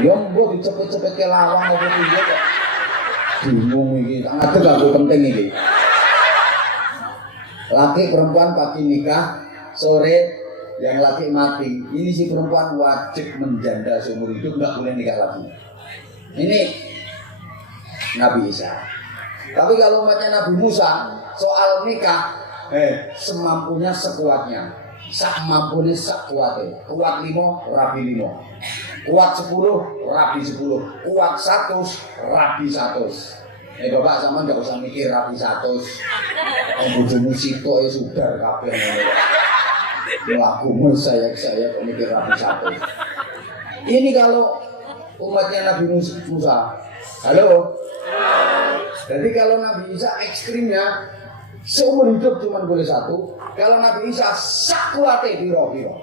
Ya mbok dicepet-cepet ke lawang apa piye kok. Bingung iki, ngadeg aku penting iki. Laki perempuan pagi nikah, sore yang laki mati. Ini si perempuan wajib menjanda seumur hidup, nggak boleh nikah lagi. Ini Nabi Isa. Tapi kalau umatnya Nabi Musa, soal nikah, semampunya sekuatnya, sakmampune sakuate. Kuat 5, rabi 5. Kuat 10, rabi 10. Kuat 100, rabi 100. Bapak sama nggak usah mikir rabi 100. Bojomu sito ya sudah kabeh ngono. Melakumu saya kok mikir rabi 100. Ini kalau umatnya Nabi Musa. Halo. Jadi kalau Nabi Isa ekstrimnya seumur hidup cuma boleh 1. Kalau Nabi Isa sakuate biro-biro.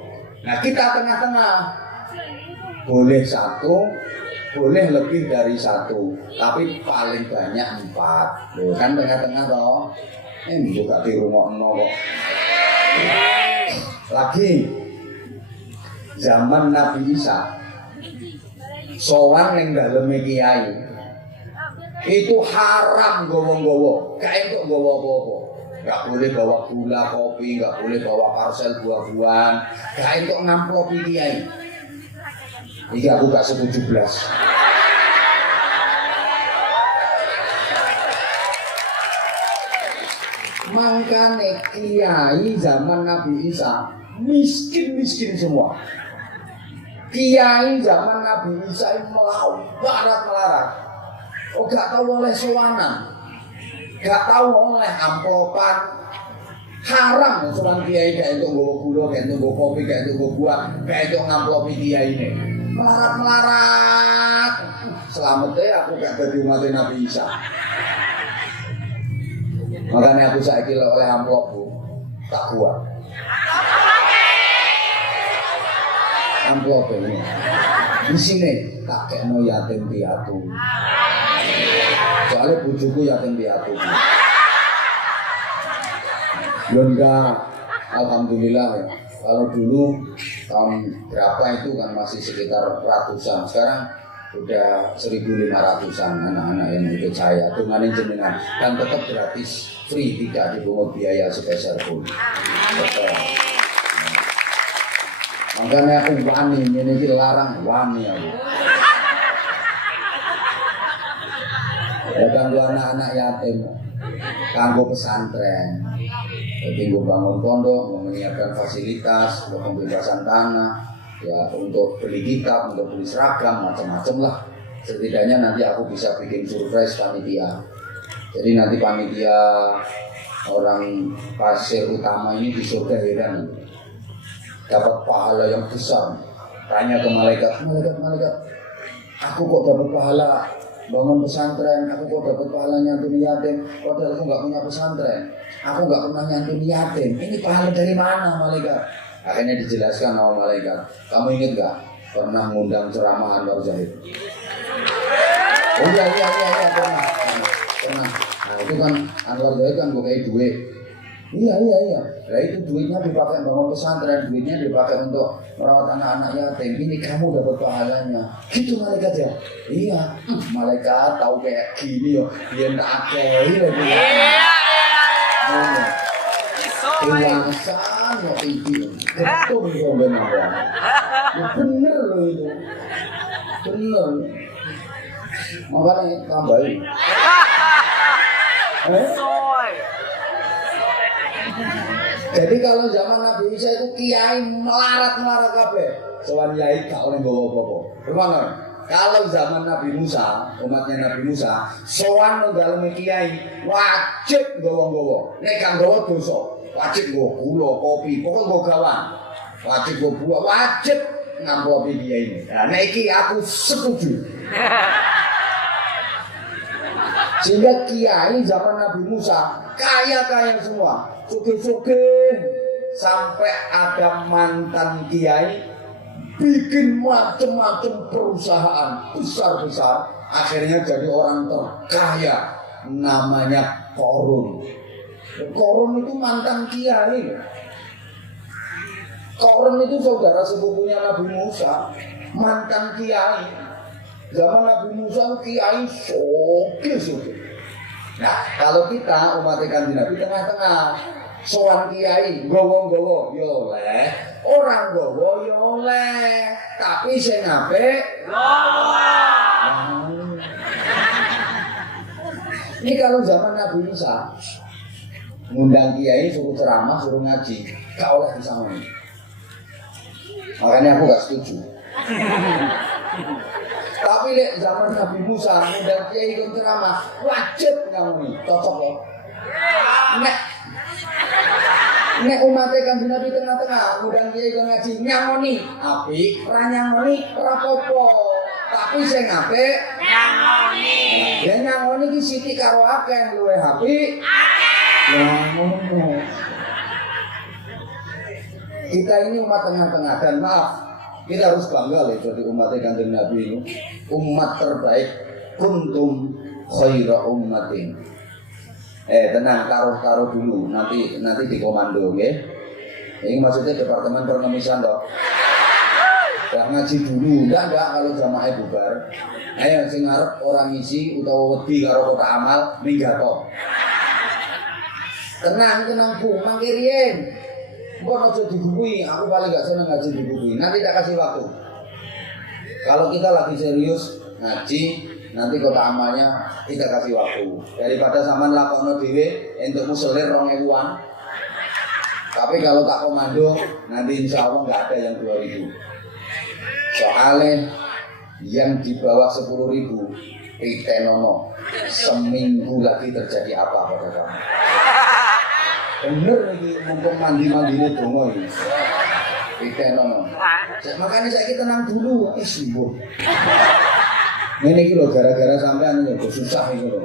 Nah kita tengah-tengah, boleh 1, boleh lebih dari 1, tapi paling banyak 4. Loh kan tengah-tengah toh. Ini juga di rumah kok. Lagi zaman Nabi Isa sowan ning daleme kiai. Itu haram gowo-gowo, gak entuk gowo apa-apa. Gak boleh bawa gula, kopi, gak boleh bawa parsel buah-buahan, gak entuk ngamplopi kiai. Iki aku gak setuju blas. Mangkane kiai zaman Nabi Isa miskin semua. Kiai zaman Nabi Isa melarat. Oh gak tahu oleh sowanan, gak tahu oleh amplopan. Haram sowan kiai gak itu nggawa gula, gak itu nggawa kopi, gak itu nggawa buah, gak itu ngamplopi kiai ini. Melarat. Selamatnya aku gak jadi umat Nabi Isa. Makanya aku saiki oleh amplopku tak kuat. Amplop ini di sini tak kena yatim piatu. Soalnya bujuku yatim piatu. Enggak, alhamdulillah ya. Kalau dulu tahun berapa itu kan masih sekitar ratusan. Sekarang udah 1.500-an anak-anak yang ikut saya dengan jenengan dan tetap gratis, free, tidak dipungut biaya sepeser pun. Makanya aku wani, ini larang wani aku. Ya kanggo anak-anak yatim, kanggo pesantren. Jadi gue bangun pondok, menyiapkan fasilitas untuk pembebasan tanah, ya untuk beli kitab, untuk beli seragam, macam-macam lah. Setidaknya nanti aku bisa bikin surprise panitia. Jadi nanti panitia orang pasir utama ini di surga heran, dapat pahala yang besar. Tanya ke malaikat, aku kok dapat pahala bangun pesantren, aku kok dapat pahala nyantuni yatim, padahal aku nggak punya pesantren, aku nggak pernah nyantuni yatim. Ini pahala dari mana malaikat? Akhirnya dijelaskan sama malaikat. Kamu ingat nggak pernah ngundang ceramah Anwar Zahid? Oh iya pernah. Nah itu kan Anwar Zahid kan gue kayak duit. Iya. Nah itu duitnya dipakai bangun pesantren, duitnya dipakai untuk merawat anak-anak yatim. Ini kamu dapat pahalanya. Gitu malaikat ya? Iya. Malaikat tahu kayak gini yo, dia ndak akeh lagi. Kewasan kok iki. Betul itu benar. Bener loh itu. Bener. Makanya tambahin. Jadi kalau zaman Nabi Isa itu kiai melarat kabeh. Soal kiai gak oleh nggawa apa-apa. Gimana? Kalau zaman Nabi Musa, umatnya Nabi Musa, sowan nang daleme kiai wajib nggawa-nggawa. Nek gak nggawa dosa, wajib nggawa gula, kopi, pokoknya nggawa gawan. Wajib nggawa buah, wajib ngamplopi kiai ini. Nah, nek iki aku setuju. Sehingga kiai zaman Nabi Musa kaya semua, sugih-sugih, sampai ada mantan kiai bikin macam-macam perusahaan besar-besar, akhirnya jadi orang terkaya, namanya Korun. Korun itu mantan kiai. Korun itu saudara sepupunya Nabi Musa, mantan kiai. Zaman Nabi Musa kiai sugih. Nah, kalau kita umat Kanjeng Nabi tengah-tengah, sowan kiai gowo-gowo yo oleh, orang gowo yo oleh, tapi sing apik gowo. Ini kalau zaman Nabi Musa ngundang kiai suruh ceramah, suruh ngaji, gak oleh bisa ngomong. Makanya aku gak setuju. Tapi lek zaman Nabi Musa ngundang kiai ikut ceramah wajib ngomong, cocok kok. Nek umat Kanjeng Nabi tengah-tengah ngundang kiai ikut ngaji nyangoni, apik, ora nyangoni ora apa-apa. Tapi sing apik nyangoni. Ya nyangoni ki sithik karo akeh luwih apik. Nah, ngono. Kita ini umat tengah-tengah dan maaf, kita harus bangga loh jadi umat Kanjeng Nabi ini, umat terbaik. Kuntum khaira ummatin. Tenang, taruh dulu, nanti di komando, nggih. Ini maksudnya departemen pernomisan toh. Ya ngaji dulu, enggak kalau jamaah bubar. Ayo sing arep orang isi utawa wedi karo kotak amal minggato. Tenang Bu, mangke riyen. Kok aja digugui, aku paling gak seneng ngaji digugui. Nanti tak kasih waktu. Kalau kita lagi serius ngaji, nanti kota amalnya kita kasih waktu. Daripada sampean lakokno dhewe entuk muselir 2000-an. Tapi kalau tak komando, nanti insya Allah nggak ada yang 2.000. Soalnya yang di bawah 10.000 Tenono, seminggu lagi terjadi apa pada kamu? Bener nih, mumpung mandi-mandi ini dongo ini. Tenono. Makanya saya tenang dulu, sembuh. Ini loh gara-gara sampean ini susah ini loh.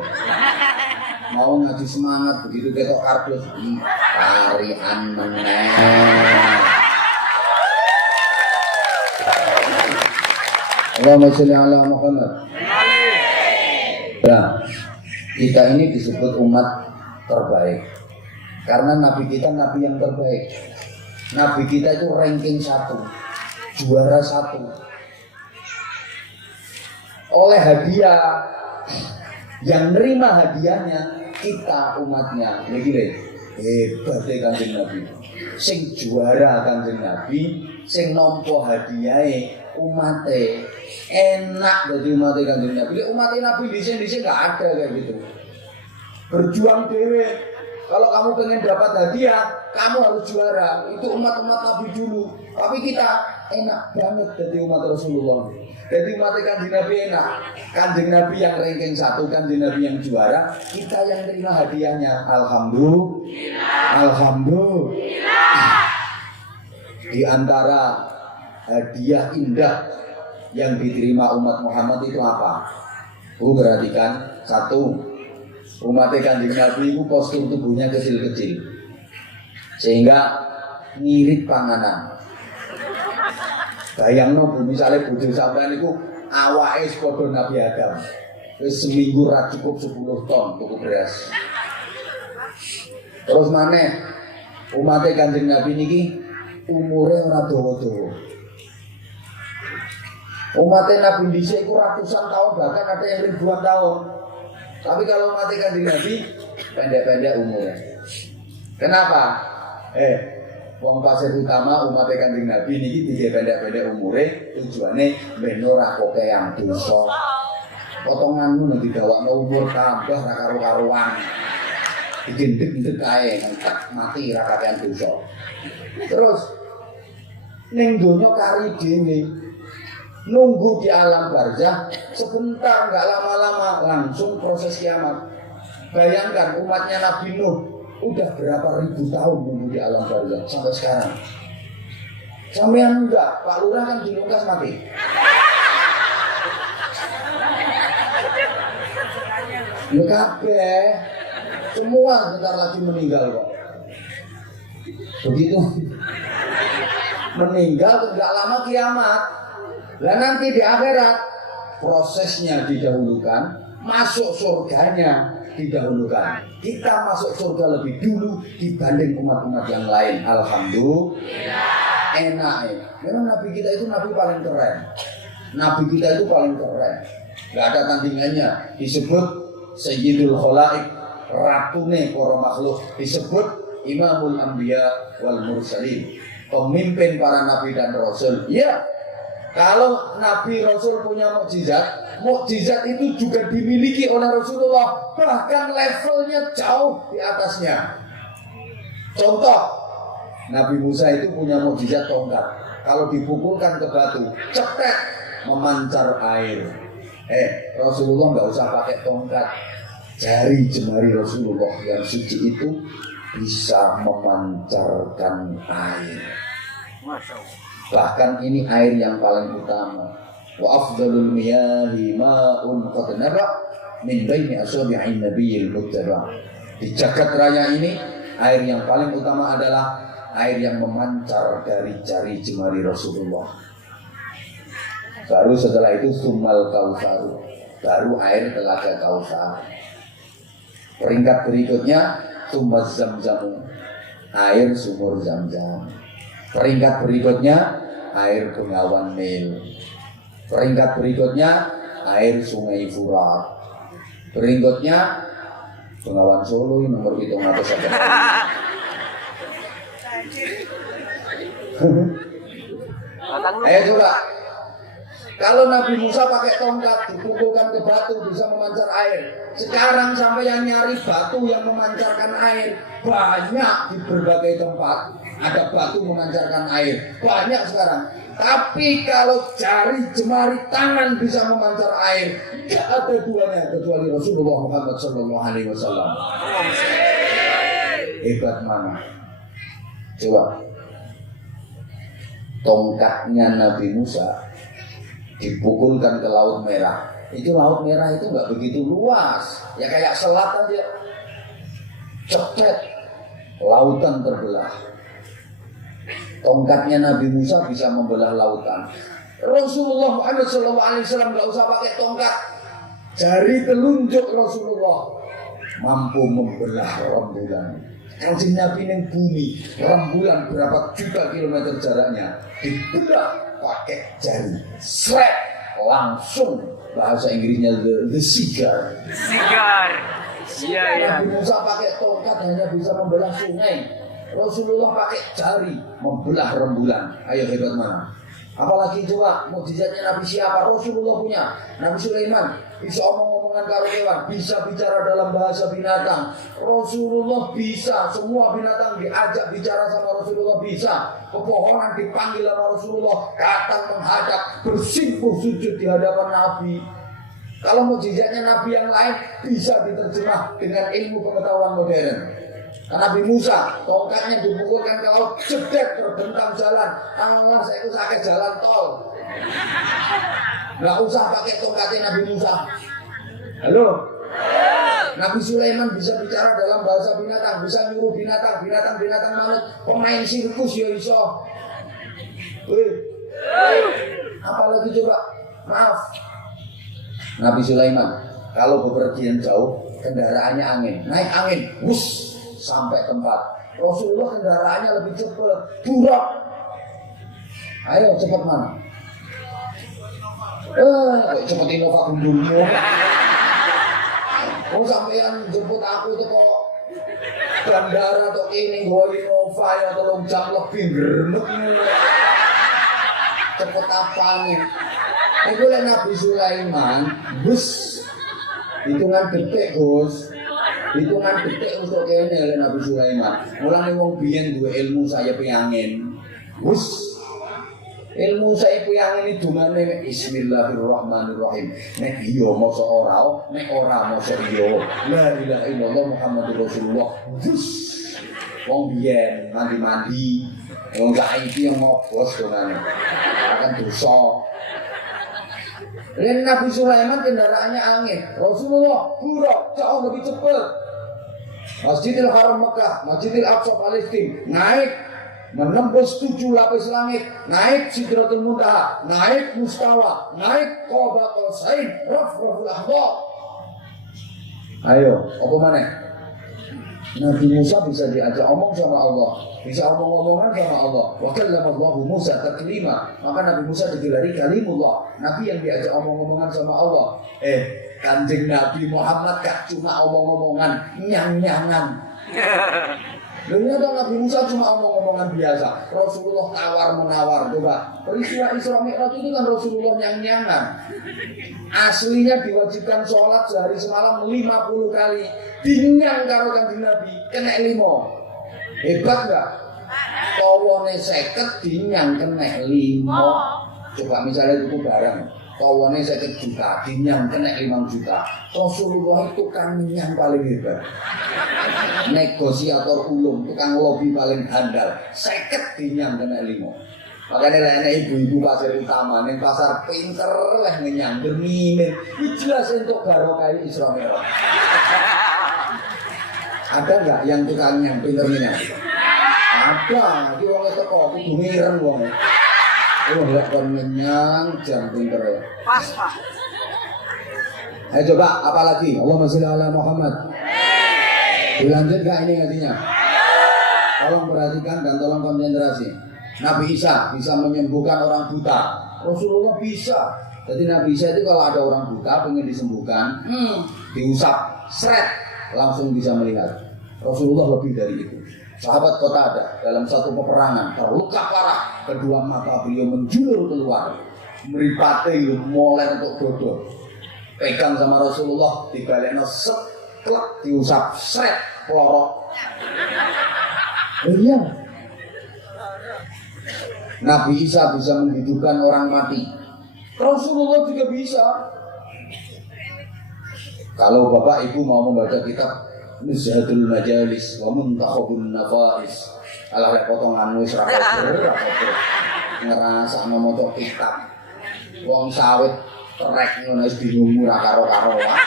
Mau ngaji semangat begitu ketok kardus, tarian meneh. Allahumma sholli ala Muhammad. Nah, kita ini disebut umat terbaik karena Nabi kita Nabi yang terbaik. Nabi kita itu ranking 1, juara 1. Oleh hadiah, yang nerima hadiahnya kita umatnya. Begini, hebat Kanjeng Nabi. Sing juara Kanjeng Nabi, sing nampa hadiahe umate. Enak dari umatnya Kanjeng Nabi. Umatnya Nabi disini nggak ada kayak gitu. Berjuang dewe. Kalau kamu pengen dapat hadiah, kamu harus juara. Itu umat-umat Nabi dulu. Tapi kita enak banget jadi umat Rasulullah. Jadi umat Kanjeng Nabi enak. Kanjeng Nabi yang ranking 1, Kanjeng Nabi yang juara, kita yang terima hadiahnya. Alhamdulillah. Alhamdulillah. Di antara hadiah indah yang diterima umat Muhammad itu apa? Perhatikan, 1. Umat Kanjeng Nabi itu postur tubuhnya kecil-kecil sehingga ngirit panganan. Bayangno misalnya bojo sampean itu awake padha Nabi Adam. Wis seminggu ra cukup 10 ton tuku beras. Terus maneh umat Kanjeng Nabi niki umure ora dawa-dawa. Umat Nabi dhisik iku ratusan tahun bahkan ada yang ribuan tahun. Tapi kalau mati Kanjeng Nabi pendek-pendek umurnya. Kenapa? Wong pasir utama umat Kanjeng Nabi niki tiga pendek-pendek umure tujuane ben ora yang dosa. Potonganmu nanti didawakno umur tambah ra karo-karuan. Digendek-gendek kae entek mati ra kakean dosa. Terus ning donya kari dhewe nunggu di alam barzah sebentar, nggak lama-lama langsung proses kiamat. Bayangkan umatnya Nabi Nuh udah berapa ribu tahun nunggu di alam barzah sampai sekarang. Sampean enggak, Pak Lurah kan dilungkas mati. Ya kabeh, semua sebentar lagi meninggal kok. Begitu meninggal nggak lama kiamat. Lah nanti di akhirat prosesnya didahulukan, masuk surganya didahulukan. Kita masuk surga lebih dulu dibanding umat-umat yang lain. Alhamdulillah. Enak ya. Memang Nabi kita itu Nabi paling keren. Nabi kita itu paling keren. Gak ada tandingannya. Disebut Sayyidul Khalaik, ratune para makhluk. Disebut Imamul Anbiya wal Mursalin, pemimpin para nabi dan rasul. Ya. Kalau Nabi Rasul punya mukjizat itu juga dimiliki oleh Rasulullah, bahkan levelnya jauh di atasnya. Contoh, Nabi Musa itu punya mukjizat tongkat. Kalau dipukulkan ke batu, cetek memancar air. Rasulullah nggak usah pakai tongkat. Jari jemari Rasulullah yang suci itu bisa memancarkan air. Masya Allah. Bahkan ini air yang paling utama. Wa afdalul miyahi ma'un qad naba min baini asabi'in nabiyil muttaba. Di jagat raya ini air yang paling utama adalah air yang memancar dari jari jemari Rasulullah. Baru setelah itu Summal Kautsar, baru air telaga Kautsar. Peringkat berikutnya Sumaz Zamzam, air sumur Zam-Zam. Peringkat berikutnya air Bengawan Nil. Peringkat berikutnya air Sungai Furat. Berikutnya Bengawan Solo nomor 700. Ayo coba. Kalau Nabi Musa pakai tongkat dipukulkan ke batu bisa memancar air. Sekarang sampai yang nyari batu yang memancarkan air banyak di berbagai tempat. ada batu memancarkan air, banyak sekarang. Tapi kalau jari jemari tangan bisa memancar air, tidak ada duanya kecuali Rasulullah Muhammad SAW. Hebat mana? Coba tongkatnya Nabi Musa dipukulkan ke Laut Merah. Itu Laut Merah itu nggak begitu luas, ya kayak selat aja. Cepet, lautan terbelah. Tongkatnya Nabi Musa bisa membelah lautan. Rasulullah Muhammad SAW nggak usah pakai tongkat, jari telunjuk Rasulullah mampu membelah rembulan. Kanjeng Nabi yang bumi, rembulan berapa juta kilometer jaraknya dibelah pakai jari, srek, langsung. Bahasa Inggrisnya the cigar. Nabi Musa pakai tongkat hanya bisa membelah sungai. Rasulullah pakai jari membelah rembulan. Ayo hebat mana? Apalagi coba mukjizatnya Nabi siapa? Rasulullah punya. Nabi Sulaiman bisa omong-omongan karo kewan, bisa bicara dalam bahasa binatang. Rasulullah bisa, semua binatang diajak bicara sama Rasulullah bisa. Pepohonan dipanggil sama Rasulullah, datang menghadap, bersimpuh sujud di hadapan Nabi. Kalau mukjizatnya Nabi yang lain bisa diterjemah dengan ilmu pengetahuan modern. Nabi Musa, tongkatnya dipukulkan ke laut, jedek terbentang jalan. Allah, saya itu pakai jalan tol. Nggak usah pakai tongkatnya Nabi Musa. Halo? Nabi Sulaiman bisa bicara dalam bahasa binatang, bisa nyuruh binatang manut, pemain sirkus ya iso. Apalagi coba, maaf. Nabi Sulaiman, kalau bepergian jauh, kendaraannya angin, naik angin, wus. Sampai tempat. Rasulullah kendaraannya lebih cepat, burak. Ayo cepat mana? Kok cepat Innova gundulmu? Oh sampean jemput aku itu kok bandara atau ini gua Innova ya tolong jam lebih germet nih. Cepet apa nih? Itu oleh Nabi Sulaiman, bus hitungan detik Gus. Hitungan detik untuk kene oleh Nabi Sulaiman. Mulane wong biyen duwe ilmu saya pengangin. Wus. Ilmu saya pengangin itu dungane Bismillahirrahmanirrahim. Nek iya masa ora, nek ora masa iya. La ilaha illallah Muhammadur Rasulullah. Wus. Wong biyen mandi-mandi, wong gak iki yang ngobos dongane. Akan dosa. Dan Nabi Sulaiman kendaraannya angin, Rasulullah burak jauh lebih cepat. Masjidil Haram Mekah, Masjidil Aqsa Palestina naik menembus 7 lapis langit, naik Sidratul Muntaha, naik Mustawa, naik Qaba Qasain, Rafraful Ahbab. Ayo, apa mana? Nabi Musa bisa diajak omong sama Allah, bisa omong-omongan sama Allah. Wa kallama Allahu Musa taklima. Maka Nabi Musa digelari kalimullah, Nabi yang diajak omong-omongan sama Allah. Kanjeng Nabi Muhammad gak cuma omong-omongan, nyang-nyangan. Ternyata Nabi Musa cuma omong-omongan biasa. Rasulullah tawar-menawar. Coba, peristiwa Isra Mi'raj itu kan Rasulullah nyang-nyangan. Aslinya diwajibkan sholat sehari semalam 50 kali. Dinyang karo kanjeng Nabi, kena 5. Hebat gak? Kawane 50 dinyang kena 5. Coba misalnya itu barang, kawane 50 juta, dinyang kena 5 juta. Rasulullah itu kan yang paling hebat. Negosiator ulung, tukang lobby paling handal. 50 dinyang kena 5. Makanya lainnya ibu-ibu pasar utama, nih pasar pinter lah ngenyang, bermimin. Ini jelas untuk barokah Isra Mi'raj. Ada nggak yang tukang yang pinternya? Ada, di orang itu kok kudu ngiren wong. Lihat kon ngenyang jam pinter ya. Pas, Pak. Ayo coba apa lagi? Allahumma sholli ala Muhammad. Dilanjut gak ini ngajinya? Tolong perhatikan dan tolong konsentrasi. Nabi Isa bisa menyembuhkan orang buta. Rasulullah bisa. Jadi Nabi Isa itu kalau ada orang buta pengen disembuhkan, diusap, seret, langsung bisa melihat. Rasulullah lebih dari itu. Sahabat Qatadah dalam satu peperangan terluka parah, kedua mata beliau menjulur keluar, meripate moler untuk dodo. Pegang sama Rasulullah, dibalekno seklek, diusap, seret, pelorok. Iya. Nabi Isa bisa menghidupkan orang mati. Rasulullah juga bisa. Kalau bapak ibu mau membaca kitab Nuzhatul Majalis wa Muntakhabun Nafais, alah potongan wis ra kober ngerasa maca kitab. Wong sawit trek ngono wis bingung ora karo-karo wae.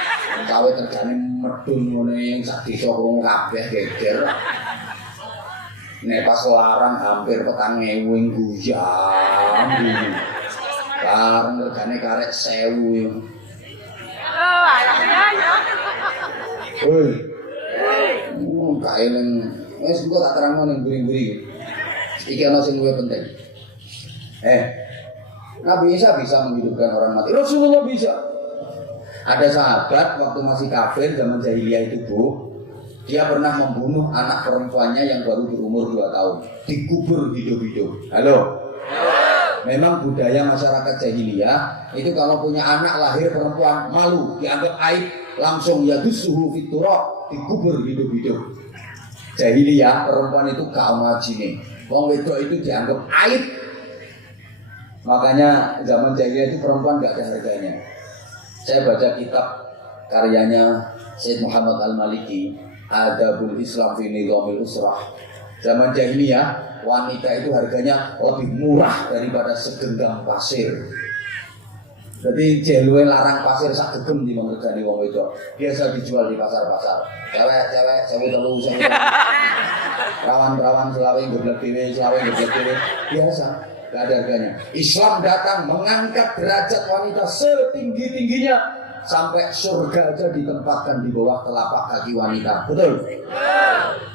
Sawit regane medun ngene ing sak desa wong kabeh geger. Nek pas larang hampir 4.000 guyam. Larang regane karek 1.000. Oh, anaknya ya. Hoi. Kaeling wis engko tak terangno ning buri-buri. Iki ana sing luwih penting. Nabi Isa bisa menghidupkan orang mati. Rasulullah bisa. Ada sahabat waktu masih kafir zaman jahiliyah itu, Bu, dia pernah membunuh anak perempuannya yang baru berumur 2 tahun, dikubur hidup-hidup. Halo. Memang budaya masyarakat jahiliyah itu kalau punya anak lahir perempuan malu, dianggap aib, langsung yadussuhu fiturah, dikubur hidup-hidup. Jahiliyah perempuan itu kaum majine. Wong wedok itu dianggap aib. Makanya zaman jahiliyah itu perempuan gak ada harganya. Saya baca kitab karyanya Syed Muhammad Al-Maliki, Adabul Islam fi Nizamil Usrah. Zaman jahiliyah wanita itu harganya lebih murah daripada segenggam pasir. Jadi jeluwe larang pasir sak gegem di mangregani wong wedok. Biasa dijual di pasar-pasar. Cewek-cewek 1.300. Perawan-perawan selawe geblek dhewe, biasa. Gak ada harganya. Islam datang mengangkat derajat wanita setinggi-tingginya sampai surga aja ditempatkan di bawah telapak kaki wanita. Betul?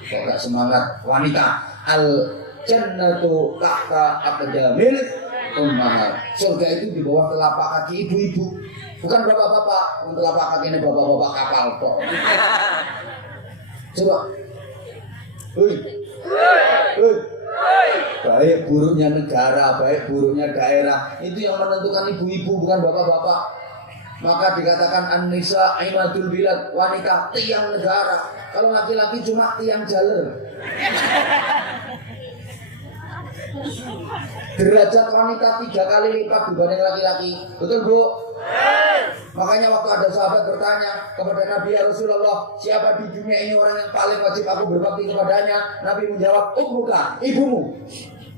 Kok gak semangat wanita? Al jannatu tahta aqdamil ummahat. Surga itu di bawah telapak kaki ibu-ibu. Bukan bapak-bapak. Telapak kaki ini bapak-bapak kapal kok. Coba. Baik buruknya negara, baik buruknya daerah, itu yang menentukan ibu-ibu, bukan bapak-bapak. Maka dikatakan an-nisa imadul bilad, wanita tiang negara. Kalau laki-laki cuma tiang jaler. Derajat wanita 3 kali lipat dibanding laki-laki. Betul, Bu? Makanya waktu ada sahabat bertanya kepada Nabi, ya Rasulullah, siapa di dunia ini orang yang paling wajib aku berbakti kepadanya? Nabi menjawab, ummuka, ibumu.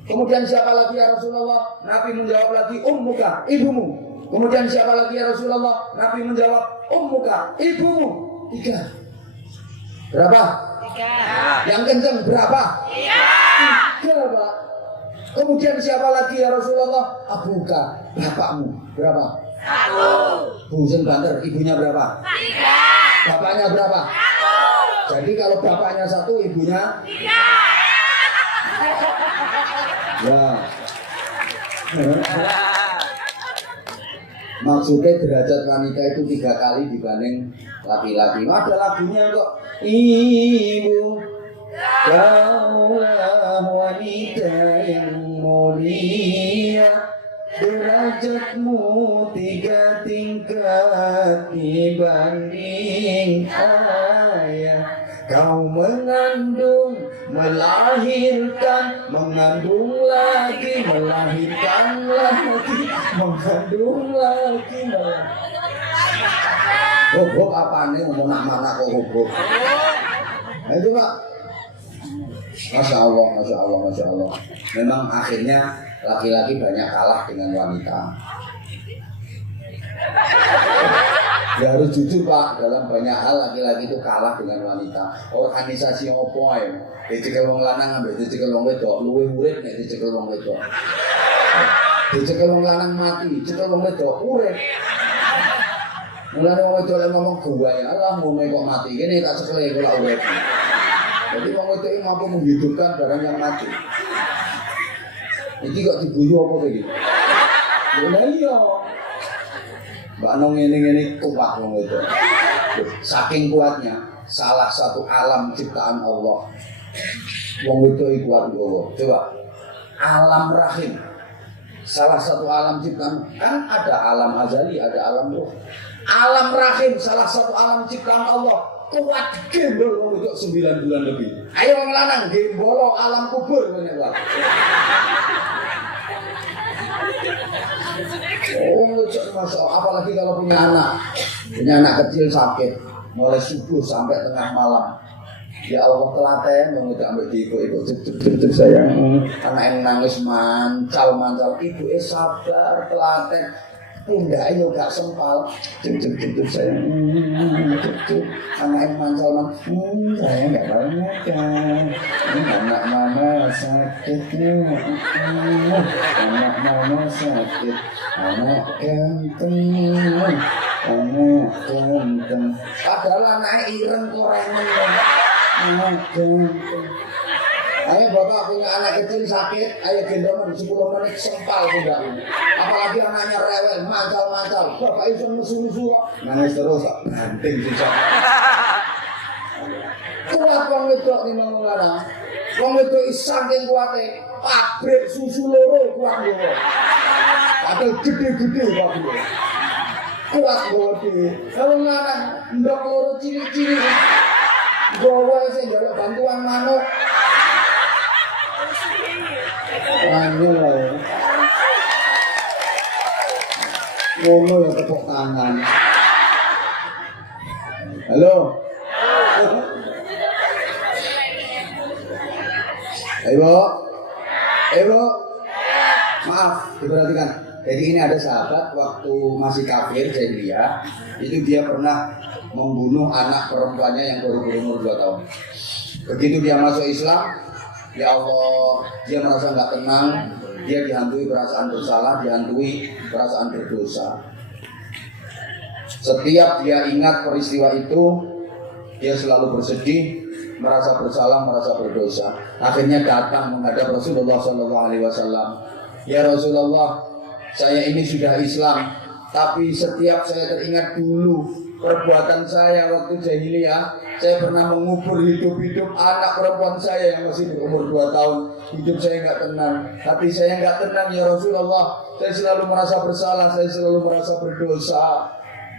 Kemudian siapa lagi ya Rasulullah? Nabi menjawab lagi, ummuka, ibumu. Kemudian siapa lagi ya Rasulullah? Nabi menjawab, ummuka, ibumu. 3. Berapa? 3. Yang kenceng berapa? 3, Pak. Kemudian siapa lagi ya Rasulullah? Abuka, bapakmu. Berapa? 1. Bu sing banter, ibunya berapa? 3. Bapaknya berapa? 1. Jadi kalau bapaknya 1, ibunya 3. Ya. Maksudnya derajat wanita itu 3 kali dibanding laki-laki. Ada lagunya kok. Ibu, kaulah wanita yang mulia, derajatmu 3 tingkat dibanding ayah. Kau mengandung, melahirkan, mengandung lagi, melahirkan lagi, mengandung lagi. Hobok apa nih ngomong mana kok hobok? Nah itu Pak. Masya Allah, Masya Allah, Masya Allah. Memang akhirnya laki-laki banyak kalah dengan wanita. Ya harus jujur Pak, dalam banyak hal laki-laki itu kalah dengan wanita. Organisasi opo ae, dicekel wong lanang ambek dicekel wong wedok, luwih urip nek dicekel wong wedok. Dicekel wong lanang mati, dicekel wong wedok urip. Mulane wong wedok lek ngomong gua ya Allah ngomong kok mati, kene tak cekel kok ora urip. Jadi wong wedok iki mampu menghidupkan barang yang mati. Iki kok diguyu apa iki? Lha iya. Mbak Nong ini kuat wong itu. Saking kuatnya, salah satu alam ciptaan Allah. Wong itu kuat Allah. Coba alam rahim. Salah satu alam ciptaan, kan ada alam azali, ada alam ruh. Alam rahim salah satu alam ciptaan Allah. Kuat gembol wong itu 9 bulan lebih. Ayo wong lanang gembolo alam kubur banyak banget. Oh, masalah. Apalagi kalau punya anak kecil sakit, mulai subuh sampai tengah malam. Ya Allah telaten, mau tidak ambil diikut cek sayang. Anak yang nangis mancal, ibu sabar telaten. Pundaknya juga sempal, cek sayang. Anak yang mancal saya nggak banyak kan. Anak mama sakit, anak mama sakit, anak ganteng. Padahal anaknya ireng korengan. Ayo bapak punya anak kecil sakit, ayo gendongan 10 menit sempal sudah. Apalagi anaknya rewel, mancal, bapak itu musuh-musuh nangis terus, banting susah. Kuat wong wedok di mana? Wong wedok saking kuate, pabrik susu loro kuat lho. Padahal gede-gede pabrik. Kuat gede. Kalau ngarang ndok loro cilik-cilik. Bawa sing njaluk bantuan manuk. Anjir. Ngono ya tepuk tangan. Halo. Ibu. Maaf, diperhatikan. Jadi ini ada sahabat waktu masih kafir jahiliyah, itu dia pernah membunuh anak perempuannya yang baru berumur 2 tahun. Begitu dia masuk Islam, ya Allah, dia merasa nggak tenang, dia dihantui perasaan bersalah, dihantui perasaan berdosa. Setiap dia ingat peristiwa itu, dia selalu bersedih, merasa bersalah, merasa berdosa. Akhirnya datang menghadap Rasulullah SAW. Ya Rasulullah, saya ini sudah Islam, tapi setiap saya teringat dulu perbuatan saya waktu jahiliyah, saya pernah mengubur hidup-hidup anak perempuan saya yang masih berumur 2 tahun. Hidup saya nggak tenang, hati saya nggak tenang ya Rasulullah. Saya selalu merasa bersalah, saya selalu merasa berdosa.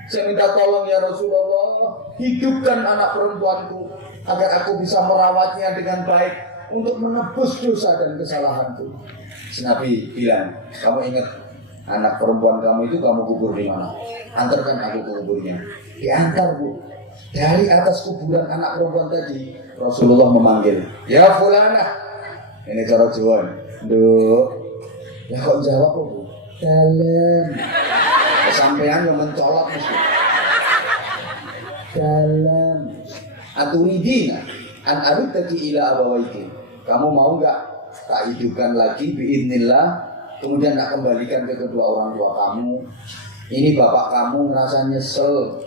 Saya minta tolong ya Rasulullah, hidupkan anak perempuanku agar aku bisa merawatnya dengan baik untuk menebus dosa dan kesalahanku. Nabi bilang, kamu ingat anak perempuan kamu itu kamu kubur di mana? Antarkan aku ke kuburnya. Diantar bu. Dari atas kuburan anak perempuan tadi, Rasulullah memanggil, ya fulana. Ini cara Jawa. Duh. Lah kok jawab bu? Dalam. Kesampean yang mencolok mesti. Dalam. Aturidina an arutaki ila abawaiki. Kamu mau enggak tak hidupkan lagi biiznillah, kemudian tak kembalikan ke kedua orang tua kamu. Ini bapak kamu merasa nyesel,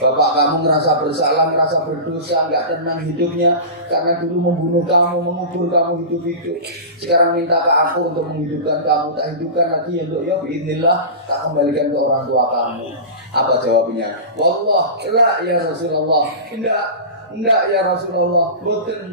bapak kamu merasa bersalah, merasa berdosa, nggak tenang hidupnya karena dulu membunuh kamu, mengubur kamu hidup-hidup. Sekarang minta ke aku untuk menghidupkan kamu, tak hidupkan lagi ya untuk ya biiznillah, tak kembalikan ke orang tua kamu. Apa jawabnya? Wallah, la ya Rasulullah, enggak ya Rasulullah, boten.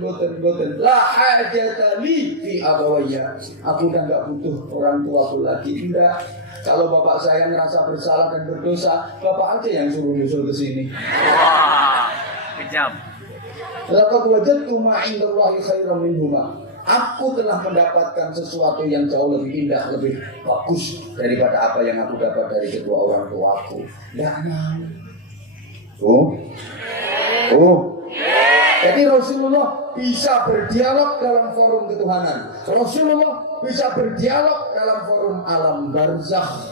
La hajata li fi abawayya. Aku udah enggak butuh orang tuaku lagi. Enggak. Kalau bapak saya merasa bersalah dan berdosa, bapak aja yang suruh nyusul ke sini. Wah, kejam. Laqad wajadtu ma 'indallahi khairan minhuma. Aku telah mendapatkan sesuatu yang jauh lebih indah, lebih bagus daripada apa yang aku dapat dari kedua orang tuaku. Jadi Rasulullah bisa berdialog dalam forum ketuhanan. Rasulullah bisa berdialog dalam forum alam barzakh.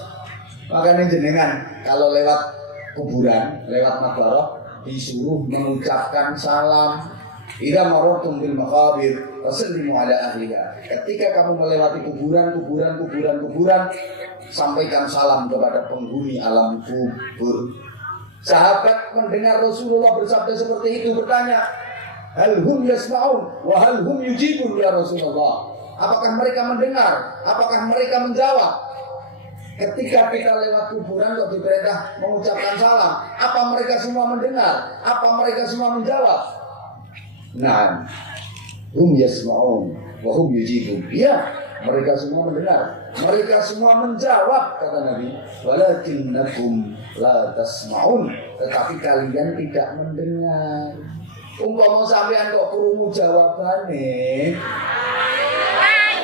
Makanya jenengan kalau lewat kuburan, lewat makbarah disuruh mengucapkan salam. Idza marartum bil maqabir fasallimu ala ahliha. Ketika kamu melewati kuburan, sampaikan salam kepada penghuni alam kubur. Sahabat mendengar Rasulullah bersabda seperti itu bertanya, hal hum yasma'un wa hal hum yujibun ya Rasulullah. Apakah mereka mendengar? Apakah mereka menjawab? Ketika kita lewat kuburan kok diperintah mengucapkan salam, apa mereka semua mendengar? Apa mereka semua menjawab? Nah, hum yasma'un wa hum yujibun. Ya, mereka semua mendengar, mereka semua menjawab, kata Nabi. Walakinnakum la tasma'un, tetapi kalian tidak mendengar. Umpama sampean kok krungu jawabane,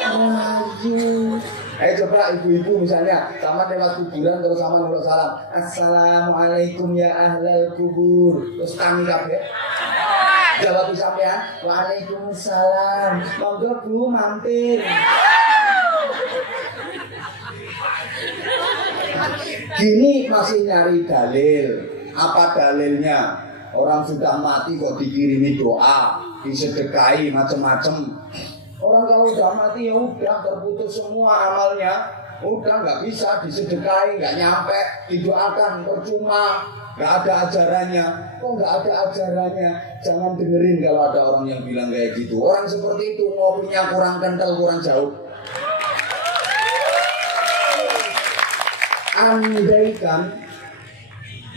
ayo Ayo coba ibu-ibu misalnya sama lewat kuburan terus sama nurut salam. Assalamualaikum ya ahlal kubur. Terus kami kabeh. Jawab sampean, waalaikumsalam. Monggo Bu mampir. Gini masih nyari dalil. Apa dalilnya? Orang sudah mati kok dikirimi doa, disedekahi macam-macam. Orang kalau sudah mati ya udah terputus semua amalnya, udah nggak bisa disedekahi, nggak nyampe, didoakan percuma, nggak ada ajarannya. Kok nggak ada ajarannya? Jangan dengerin kalau ada orang yang bilang kayak gitu. Orang seperti itu ngopinya kurang kental, kurang jauh. Andaikan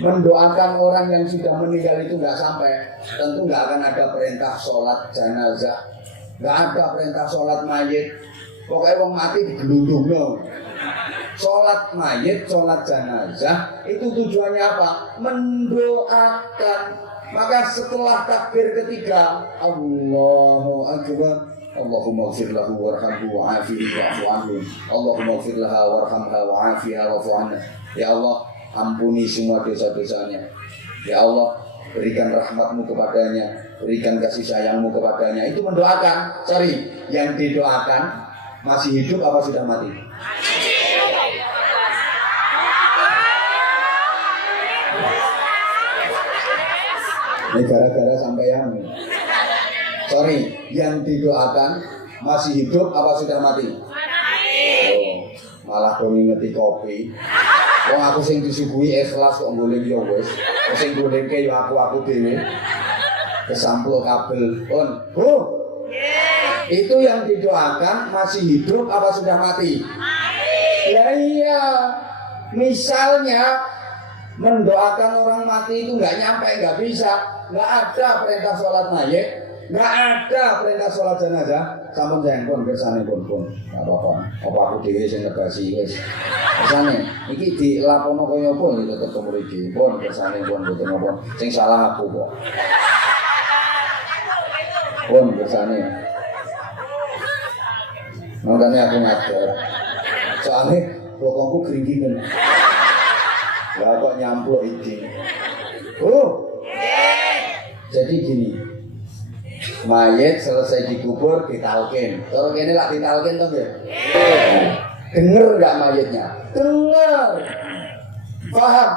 mendoakan orang yang sudah meninggal itu nggak sampai, tentu nggak akan ada perintah sholat jenazah, nggak ada perintah sholat mayit. Pokoknya orang mati digelundung no. Sholat mayit, sholat jenazah itu tujuannya apa? Mendoakan. Maka setelah takbir ketiga, Allahu Akbar, Allahumma ighfir lahu warhamhu wa'afihi wa'fu anhu. Allahumma ighfir laha warhamha wa'afiha wa'fu anha. Ya Allah, ampuni semua dosa-dosanya. Ya Allah, berikan rahmatmu kepadanya, berikan kasih sayangmu kepadanya. Itu mendoakan. Sorry, yang didoakan masih hidup apa sudah mati? Ini gara-gara sampeyan. Sorry, yang didoakan masih hidup apa sudah mati? Oh, malah kau ngingeti kopi. Wong aku sing disuguhi ikhlas kok golek yo wis. Sing goleke yo aku dhewe. Kesampul kabel. Pun. Bu. Itu yang didoakan masih hidup apa sudah mati? Mati. Ya iya. Misalnya mendoakan orang mati itu nggak nyampe, nggak bisa. Nggak ada perintah sholat mayit, nggak ada perintah sholat jenazah. Sampun jengkon kersane pun nggak apa-apa. Apa aku dhewe sing negasi wis. Kersane iki dilakono kaya apa iki tetep mriki. Pun kersane pun mboten apa. Sing salah aku kok. Pun kersane. Makanya aku ngajar. Soalnya bokongku keringgingan. Lah kok nyampluk iki. Oh. Jadi gini, mayit selesai dikubur ditalkin. Kalau kene lak ditalkin toh ya. Dengar enggak mayitnya? Dengar. Paham.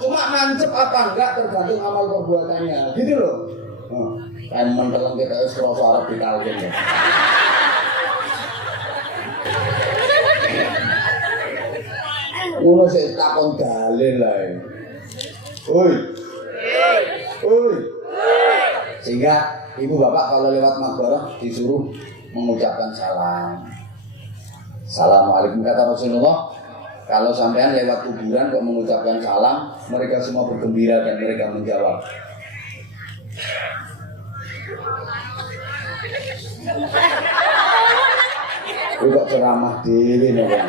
Cuma mancep apa enggak tergantung amal perbuatannya. Gitu loh. Kan menteleng kita wis krasa arep ditalkin ya. Ngono sik takon dalil lae. Oi. Sehingga ibu bapak kalau lewat makbarah disuruh mengucapkan salam. Assalamualaikum kata Rasulullah. Kalau sampean lewat kuburan kok mengucapkan salam, mereka semua bergembira dan mereka menjawab. Kowe kok ceramah dhewe napa?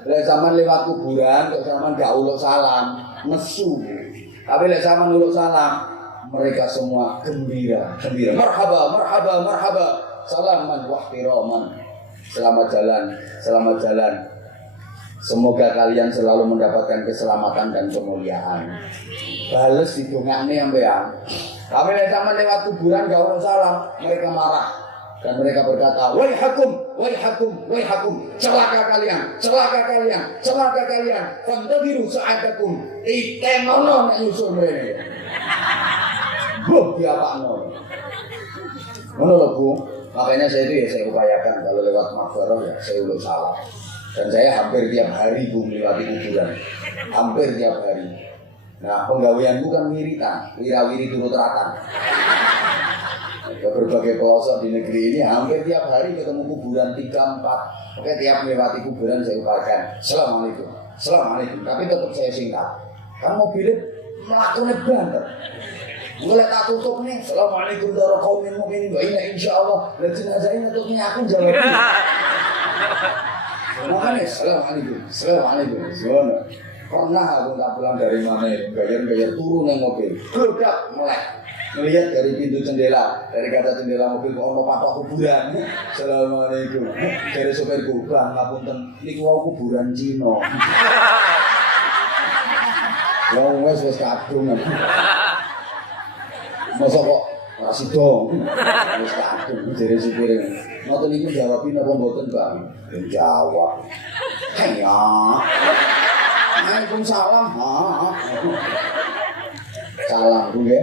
Lek sampean lewat kuburan kok sampean gak uluk salam, nesu. Tapi lek sampean uluk salam, mereka semua gembira. Marhaba. Salaman wa ihtiraman. Selamat jalan. Semoga kalian selalu mendapatkan keselamatan dan kemuliaan. Bales didongakne sampean. Tapi lek sampean lewat kuburan gak uluk salam, mereka marah. Dan mereka berkata, wahai hakum, celaka kalian. Fantadiru sa'adakum, itengono nek nyusul mrene. Bu, diapakno. Ngono lho Bu. Makanya saya upayakan kalau lewat makbarah ya saya uluk salam. Dan saya hampir tiap hari Bu melewati kuburan. Hampir tiap hari. Nah, penggaweanku kan wirawiri turut ratan. Ke berbagai pelosok di negeri ini hampir tiap hari ketemu kuburan 3-4. Oke, tiap melewati kuburan saya ucapkan Assalamualaikum. Tapi tetap saya singkat. Kan mobilnya melakukannya banter. Mulai tak tutup nih. Assalamualaikum warahmatullahi wabarakatuh. Insyaallah. Dan jenazahnya tutupnya aku jawab. Makanya assalamualaikum. Pernah aku tak pulang dari mana, gayar turun yang mobil, geledak melek, melihat dari pintu jendela, dari kaca jendela mobil kok ono patok kuburan. Assalamualaikum. Dari sopirku, bang ngapunten, niku wau kuburan Cina. Wong wis kadung. Masa kok masih dong, wis kadung dari supir. Ngoten niku jawabin apa mboten, Bang? Jawab. Hanya. Waalaikumsalam. Salam dulu ya.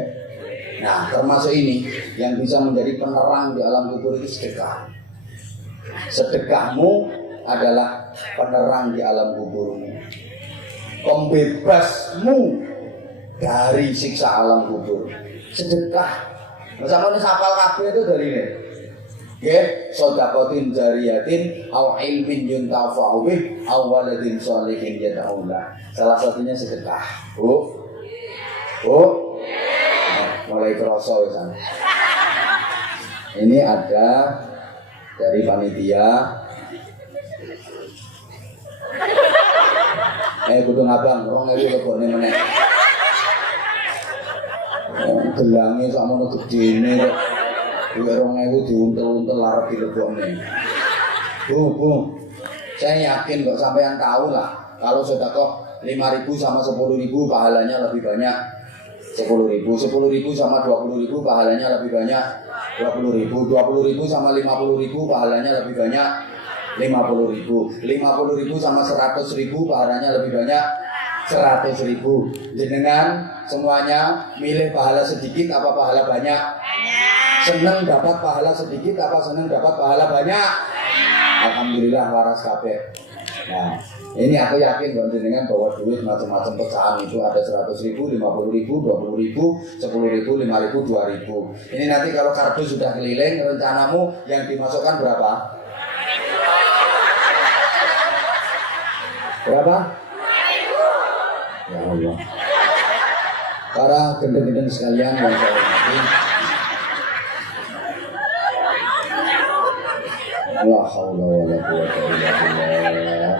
Nah, termasuk ini yang bisa menjadi penerang di alam kubur itu sedekah. Sedekahmu adalah penerang di alam kuburmu. Pembebasmu dari siksa alam kubur. Sedekah. Misalnya ini sapal kabeh itu dari ini. Nggih, sedekatin jariyatin aw ilmin yuntafa'u bih aw waladin sholihin yad'ulah. Salah satunya sedekah. Bu. Mulai kerasa wis. Ini ada dari panitia. Kudu ngabang, 2000 lebone meneh. Gelange sakmono gedene kok. 2000 diuntel-untel arep dilebokne. Bu. Saya yakin kok sampean tahu lah kalau sedekah 5.000 sama 10.000 pahalanya lebih banyak 10.000. 10.000 sama 20.000 pahalanya lebih banyak 20.000. 20.000 sama 50.000 pahalanya lebih banyak 50.000. 50.000 sama 100.000 pahalanya lebih banyak 100.000. Jenengan semuanya milih pahala sedikit apa pahala banyak? Seneng dapat pahala sedikit apa seneng dapat pahala banyak? Alhamdulillah waras kabeh. Nah, ini aku yakin kalau jenengan bawa duit macam-macam pecahan itu ada 100.000, 50.000, 20.000, 10.000, 5.000, 2.000. Ini nanti kalau kardus sudah keliling, rencanamu yang dimasukkan berapa? Berapa? Ya Allah. Para gendeng-gendeng sekalian yang saya hormati. La haula wala quwwata illa billah.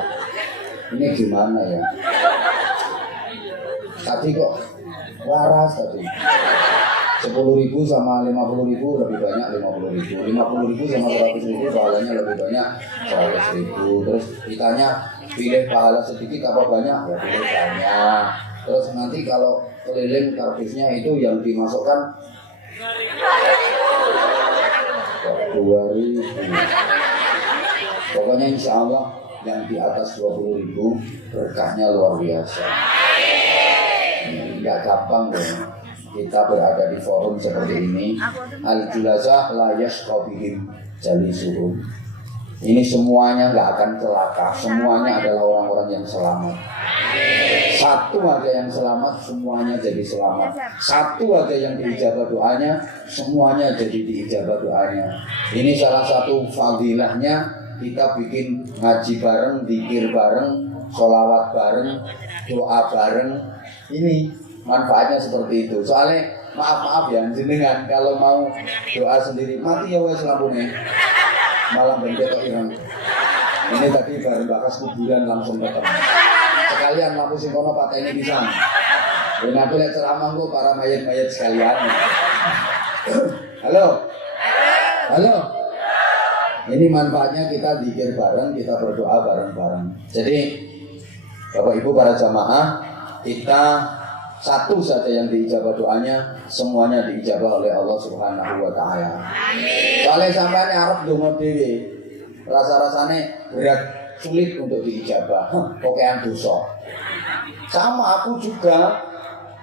Ini gimana ya? Tadi kok waras tadi. 10.000 sama 50.000 lebih banyak 50.000. 50.000 sama 100.000 pahalanya lebih banyak 100.000. Terus ditanya pilih pahala sedikit apa banyak? Ya pilih banyak. Terus nanti kalau keliling kardusnya itu yang dimasukkan 2.000. Pokoknya insya Allah yang di atas 20.000 berkahnya luar biasa. Enggak gampang dong kita berada di forum seperti ini. Al-julasa la yashqabihim jalisuhum. Ini semuanya enggak akan celaka. Semuanya adalah orang-orang yang selamat. Satu aja yang selamat, semuanya jadi selamat. Satu aja yang diijabah doanya, semuanya jadi diijabah doanya. Ini salah satu fadilahnya. Kita bikin ngaji bareng, zikir bareng, sholawat bareng, doa bareng. Ini manfaatnya seperti itu. Soalnya maaf ya jenengan kalau mau doa sendiri mati ya wes lampune. Malam bentuk ireng. Ini tadi bareng bakas kuburan langsung ketemu. Sekalian lampu sing kono pateni pisan. Ben aku lek ceramah kok para mayat-mayat sekalian. Halo. Ini manfaatnya kita zikir bareng, kita berdoa bareng-bareng. Jadi Bapak Ibu para jamaah, kita satu saja yang diijabah doanya, semuanya diijabah oleh Allah Subhanahu wa taala. Amin. Soalnya sampeyan arep ndonga dhewe, rasa-rasane berat sulit untuk diijabah. Pokokean dosa. Sama aku juga.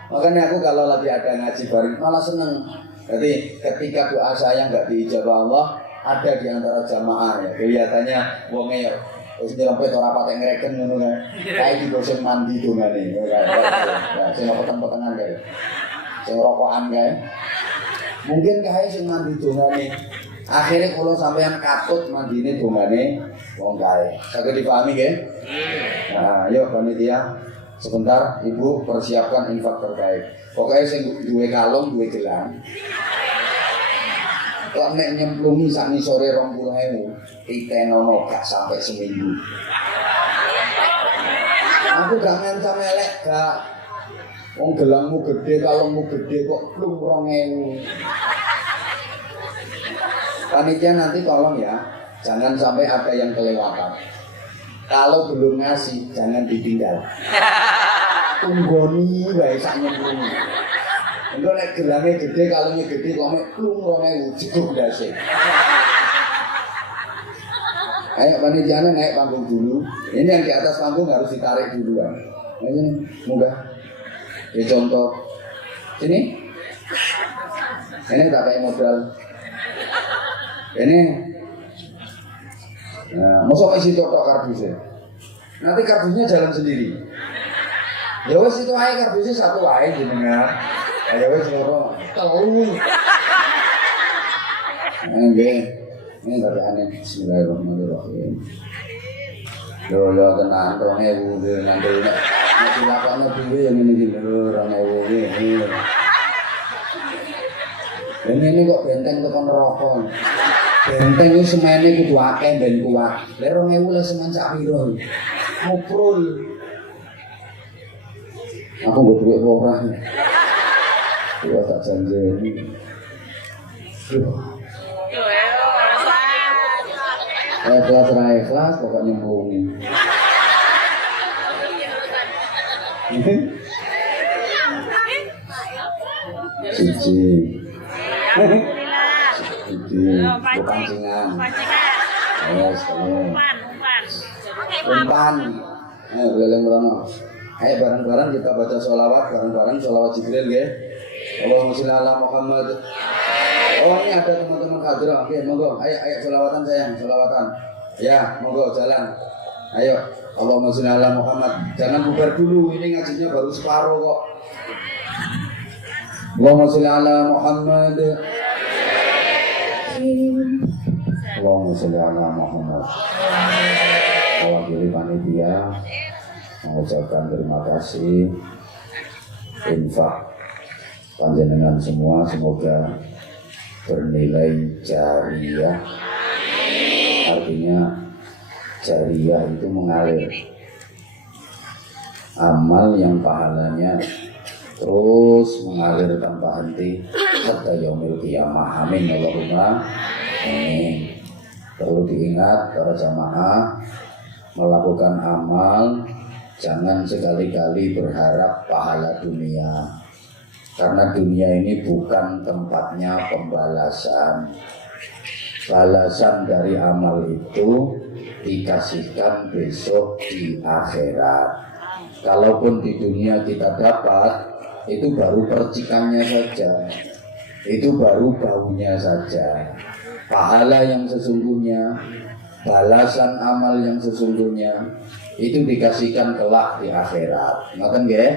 Makanya aku kalau lagi ada ngaji bareng malah seneng. Jadi ketika doa saya enggak diijabah Allah, ada di antara jamaah ya kelihatannya wonge wis nyelempet ora patek ngreken ngono kan. Kae di dosen mandi dongane. Ya sing peteng-petengan kae. Sing rokokan kae. Mungkin kae sing mandi dongane. Akhirnya kula sampean katut mandine dongane wong kae. Saged dipahami nggih? Nah, ayo panitia sebentar Ibu persiapkan infak terkait. Pokoknya sing duwe kalung, duwe gelang. Kok nek nyemplungi sak sore 20.000, ditenono gak sampai seminggu. Aku gak ngancam elek gak. Wong gelangmu gede, kalungmu gede kok plung 2.000. Panitia nanti tolong ya, jangan sampai ada yang kelewatan. Kalau belum ngasih, jangan ditinggal. Tunggoni wae sak nyemplungi. Engko nek gelangnya gede, kalungnya gede, kok mek plung 2.000 cukup ndase. Ayo panitianya naik panggung dulu. Ini yang di atas panggung harus ditarik duluan. Ini munggah. Ya contoh. Sini. Ini tak kayak modal. Ini. Nah, masuk isi tok kardusnya. Nanti kardusnya jalan sendiri. Ya wes itu aja kardusnya satu aja jenengan. Ayo wes loro. Telu. Nggih. Ini dari aneh. Bismillahirrahmanirrahim. Yo tenang 2.000 nanti nek dilakoni dhewe yang ngene iki lho 2.000 iki. Ini kok benteng tekan neraka. Benteng iki semene kudu akeh ben kuat. Lek 2.000 lah semen sak piro. Ngoprol. Aku nggo duit ora. Ya tak janjeni. Ikhlas pokoknya nyemplungi. Siji. Bukan cingan. Umpan. Beleng-beleng. Ayo bareng-bareng kita baca sholawat, bareng-bareng sholawat Jibril ya. Allahumma sholli ala Muhammad. Oh ini ada teman-teman hadirah. Oke, monggo. Ayo sholawatan sayang, sholawatan. Ya, monggo jalan. Ayo, Allahumma sholli ala Muhammad. Jangan bubar dulu, ini ngajinya baru separuh kok. Allahumma sholli ala Muhammad. Allahumma sholli ala Muhammad. Mewakili panitia mengucapkan terima kasih infak panjenengan semua, semoga bernilai jariah. Artinya jariah itu mengalir, amal yang pahalanya terus mengalir tanpa henti hatta yaumil qiyamah. Amin Allahumma amin. Perlu diingat para jamaah, melakukan amal jangan sekali-kali berharap pahala dunia, karena dunia ini bukan tempatnya pembalasan. Balasan dari amal itu dikasihkan besok di akhirat. Kalaupun di dunia kita dapat, itu baru percikannya saja, itu baru baunya saja. Pahala yang sesungguhnya, balasan amal yang sesungguhnya itu dikasihkan kelak di akhirat. Ngoten nggih?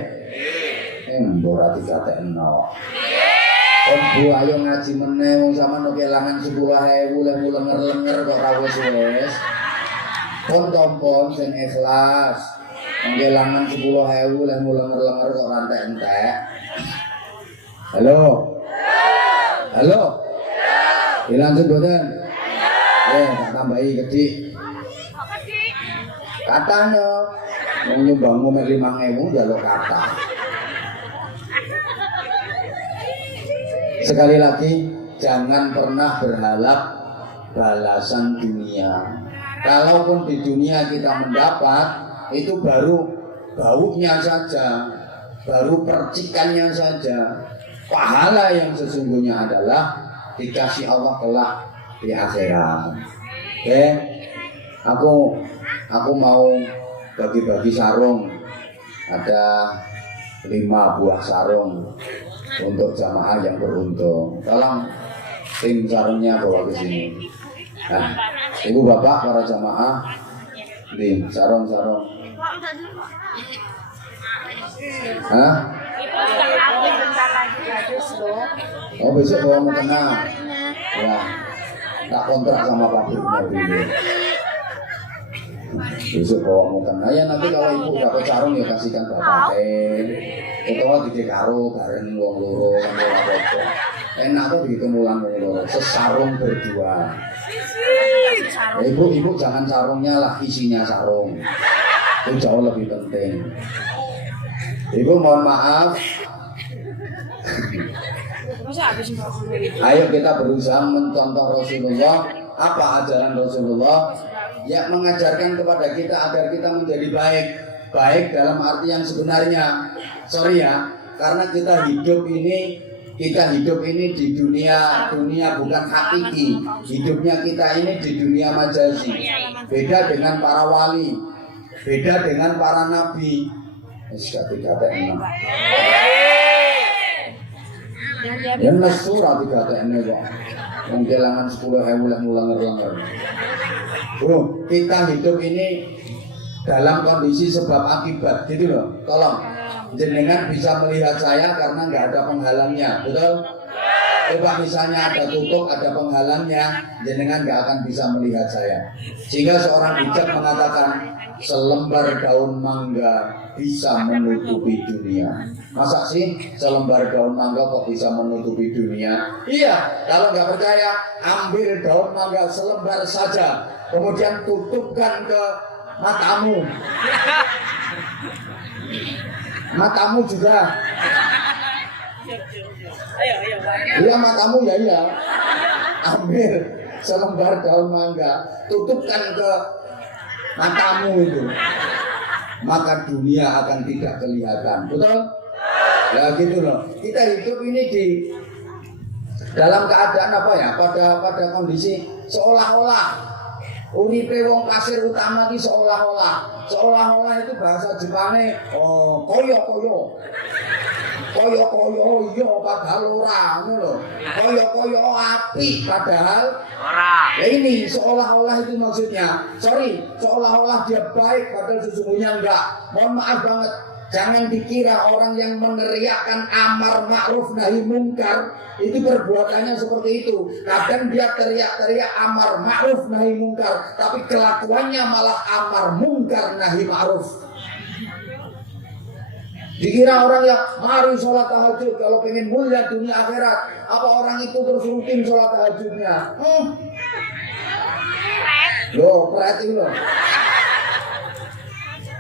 Ora dikatekno. Bu ayo ngaji meneh wong sampean kelangan 10.000 lek mulenger-lenger kok ra wis. Pun tompon sing ikhlas. Kelangan 10.000 lek mulenger-lenger kok ra entek. Halo. Halo. Dilanjut boten? Tak tambahi kedik. Katanya wong nyumbangmu mek 5.000 njaluk kata. Sekali lagi, jangan pernah berharap balasan dunia. Kalaupun di dunia kita mendapat, itu baru baunya saja, baru percikannya saja. Pahala yang sesungguhnya adalah dikasih Allah kelak di akhirat. Oke, aku mau bagi-bagi sarung. Ada 5 buah sarung untuk jamaah yang beruntung. Tolong tim sarungnya bawa ke sini. Nah, ibu bapak para jamaah, tim sarung-sarung. Hah? Oh besok bawa mau kena. Ya, tak kontrak sama pabriknya dulu. Besok bawa mau kena. Ya nanti kalau ibu dapat sarung ya kasihkan bapak. Utawa dikek karo bareng wong loro kan ora apa-apa. enak tuh dikemulang ngono, sesarung berdua. Ibu jangan sarungnya lah, isinya sarung. Itu jauh lebih penting. Ibu mohon maaf. Ayo kita berusaha mencontoh Rasulullah. Apa ajaran Rasulullah? Ya mengajarkan kepada kita agar kita menjadi baik. Baik dalam arti yang sebenarnya. Sorry ya, karena kita hidup ini di dunia bukan hakiki. Hidupnya kita ini di dunia majazi. Beda dengan para wali, beda dengan para nabi. Yang nasura tiga TN kok. Mengkelangan 10.000 lah mulang-mulang. Kita hidup ini dalam kondisi sebab akibat, gitu loh. Tolong, jenengan bisa melihat saya karena nggak ada penghalangnya, betul? Coba misalnya ada tutup, ada penghalangnya, jenengan nggak akan bisa melihat saya. Sehingga seorang bijak mengatakan, selembar daun mangga bisa menutupi dunia. Masa sih selembar daun mangga kok bisa menutupi dunia? Iya, kalau nggak percaya, ambil daun mangga selembar saja, kemudian tutupkan ke matamu. Matamu juga. Iya matamu ya iya. Ambil selembar daun mangga, tutupkan ke matamu itu. Maka dunia akan tidak kelihatan. Betul? Ya gitu loh. Kita hidup ini di dalam keadaan apa ya? Pada kondisi seolah-olah uripe wong pasir utama iki seolah-olah itu bahasa Jepangnya koyo iya padahal ora ngono lho. Koyo api padahal ora. Ya ini seolah-olah itu maksudnya. Seolah-olah dia baik padahal sesungguhnya enggak. Mohon maaf banget. Jangan dikira orang yang meneriakkan amar ma'ruf nahi mungkar itu perbuatannya seperti itu. Kadang dia teriak-teriak amar ma'ruf nahi mungkar, tapi kelakuannya malah amar mungkar nahi ma'ruf. Dikira orang yang mari sholat tahajud kalau pengen mulia dunia akhirat, apa orang itu terus rutin sholat tahajudnya? Loh, perhati loh.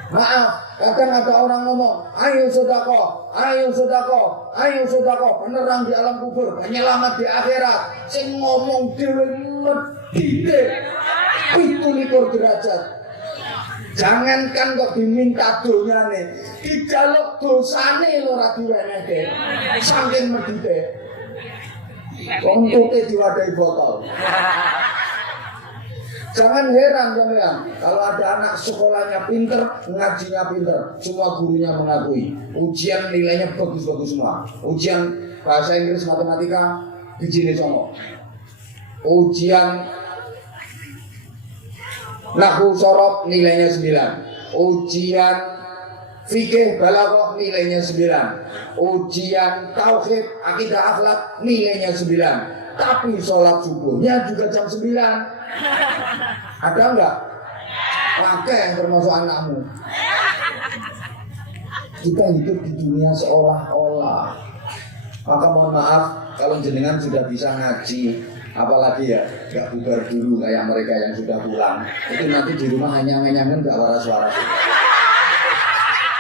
Maaf, kadang ada orang ngomong, ayo sedekah, penerang di alam kubur, penyelamat di akhirat. Sing ngomong dhewe medhite 17 derajat. Jangankan kok diminta donyane, dijaluk dosane lho ora diwenehke. Saking medhite. Kontute diwadahi botol. Jangan heran teman-teman, kalau ada anak sekolahnya pinter, ngajinya pinter, semua gurunya mengakui. Ujian nilainya bagus-bagus semua. Ujian bahasa Inggris, matematika, bijine songo. Ujian nahwu sorof nilainya 9. Ujian fikih balaghah nilainya 9. Ujian tauhid akidah akhlak nilainya 9. Tapi sholat subuhnya juga jam 9. Ada enggak? Oke, termasuk anakmu. Kita hidup di dunia seolah-olah. Maka mohon maaf kalau jenengan sudah bisa ngaji, apalagi ya enggak bubar dulu kayak mereka yang sudah pulang. Itu nanti di rumah hanya ngenyangan enggak waras-waras.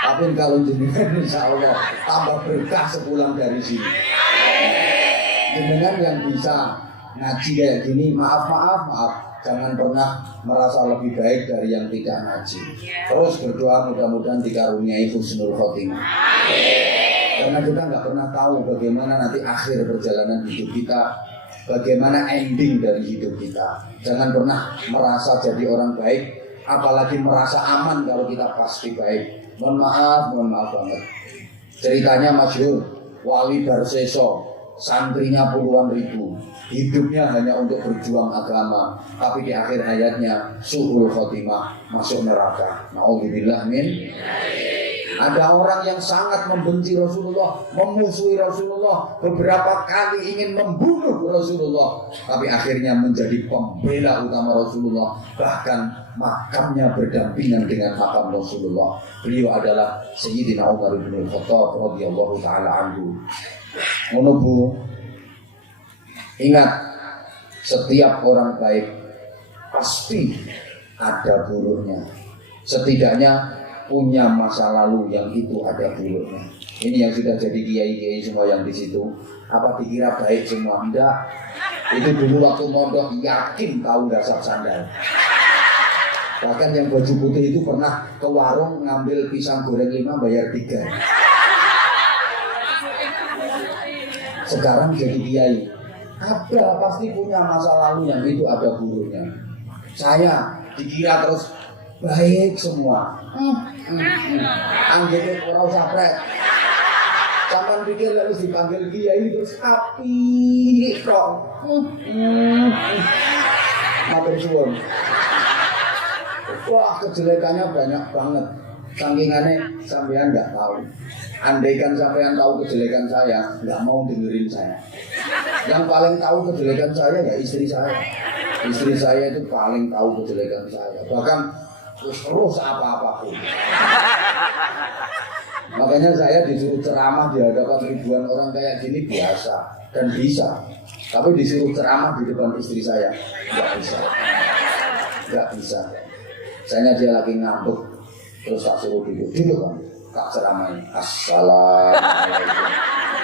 Tapi kalau jenengan insya Allah tambah berkah sepulang dari sini. Jenengan yang bisa ngaji kayak gini, maaf, jangan pernah merasa lebih baik dari yang tidak ngaji. Terus berdoa mudah-mudahan dikaruniai husnul khotimah. Karena kita nggak pernah tahu bagaimana nanti akhir perjalanan hidup kita, bagaimana ending dari hidup kita. Jangan pernah merasa jadi orang baik, apalagi merasa aman kalau kita pasti baik. Mohon maaf banget. Ceritanya masyhur, Wali Darseso, santrinya puluhan ribu, hidupnya hanya untuk berjuang agama, tapi di akhir hayatnya su'ul khotimah, masuk neraka. Na'udzubillah min. Ada orang yang sangat membenci Rasulullah, memusuhi Rasulullah, beberapa kali ingin membunuh Rasulullah, tapi akhirnya menjadi pembela utama Rasulullah. Bahkan makamnya berdampingan dengan makam Rasulullah. Beliau adalah Sayyidina Umar bin Khattab radhiyallahu taala anhu. Ngono Bu, Ingat, setiap orang baik pasti ada buruknya. Setidaknya punya masa lalu yang itu ada buruknya. Ini yang sudah jadi kiai-kiai semua yang di situ. Apa dikira baik semua? Enggak. Itu dulu waktu mondok yakin tahu dasar sandal. Bahkan yang baju putih itu pernah ke warung ngambil pisang goreng 5 bayar 3. Sekarang jadi kiai. Ada, pasti punya masa lalu yang itu ada buruknya. Saya dikira terus baik semua. Anggene ora usah prek. Sampai pikir harus dipanggil kiai terus api kok. Matur suwun. Wah, kejelekannya banyak banget. Sakingannya sampean nggak tahu. Andaikan sampean tahu kejelekan saya, nggak mau dengerin saya. Yang paling tahu kejelekan saya ya istri saya. Istri saya itu paling tahu kejelekan saya. Bahkan terus apa-apapun. Makanya saya disuruh ceramah di hadapan ribuan orang kayak gini biasa dan bisa. Tapi disuruh ceramah di depan istri saya nggak bisa. Nggak bisa. Misalnya dia lagi ngambek, terus tak suruh duduk kan, tak ceramahin. Assalamualaikum.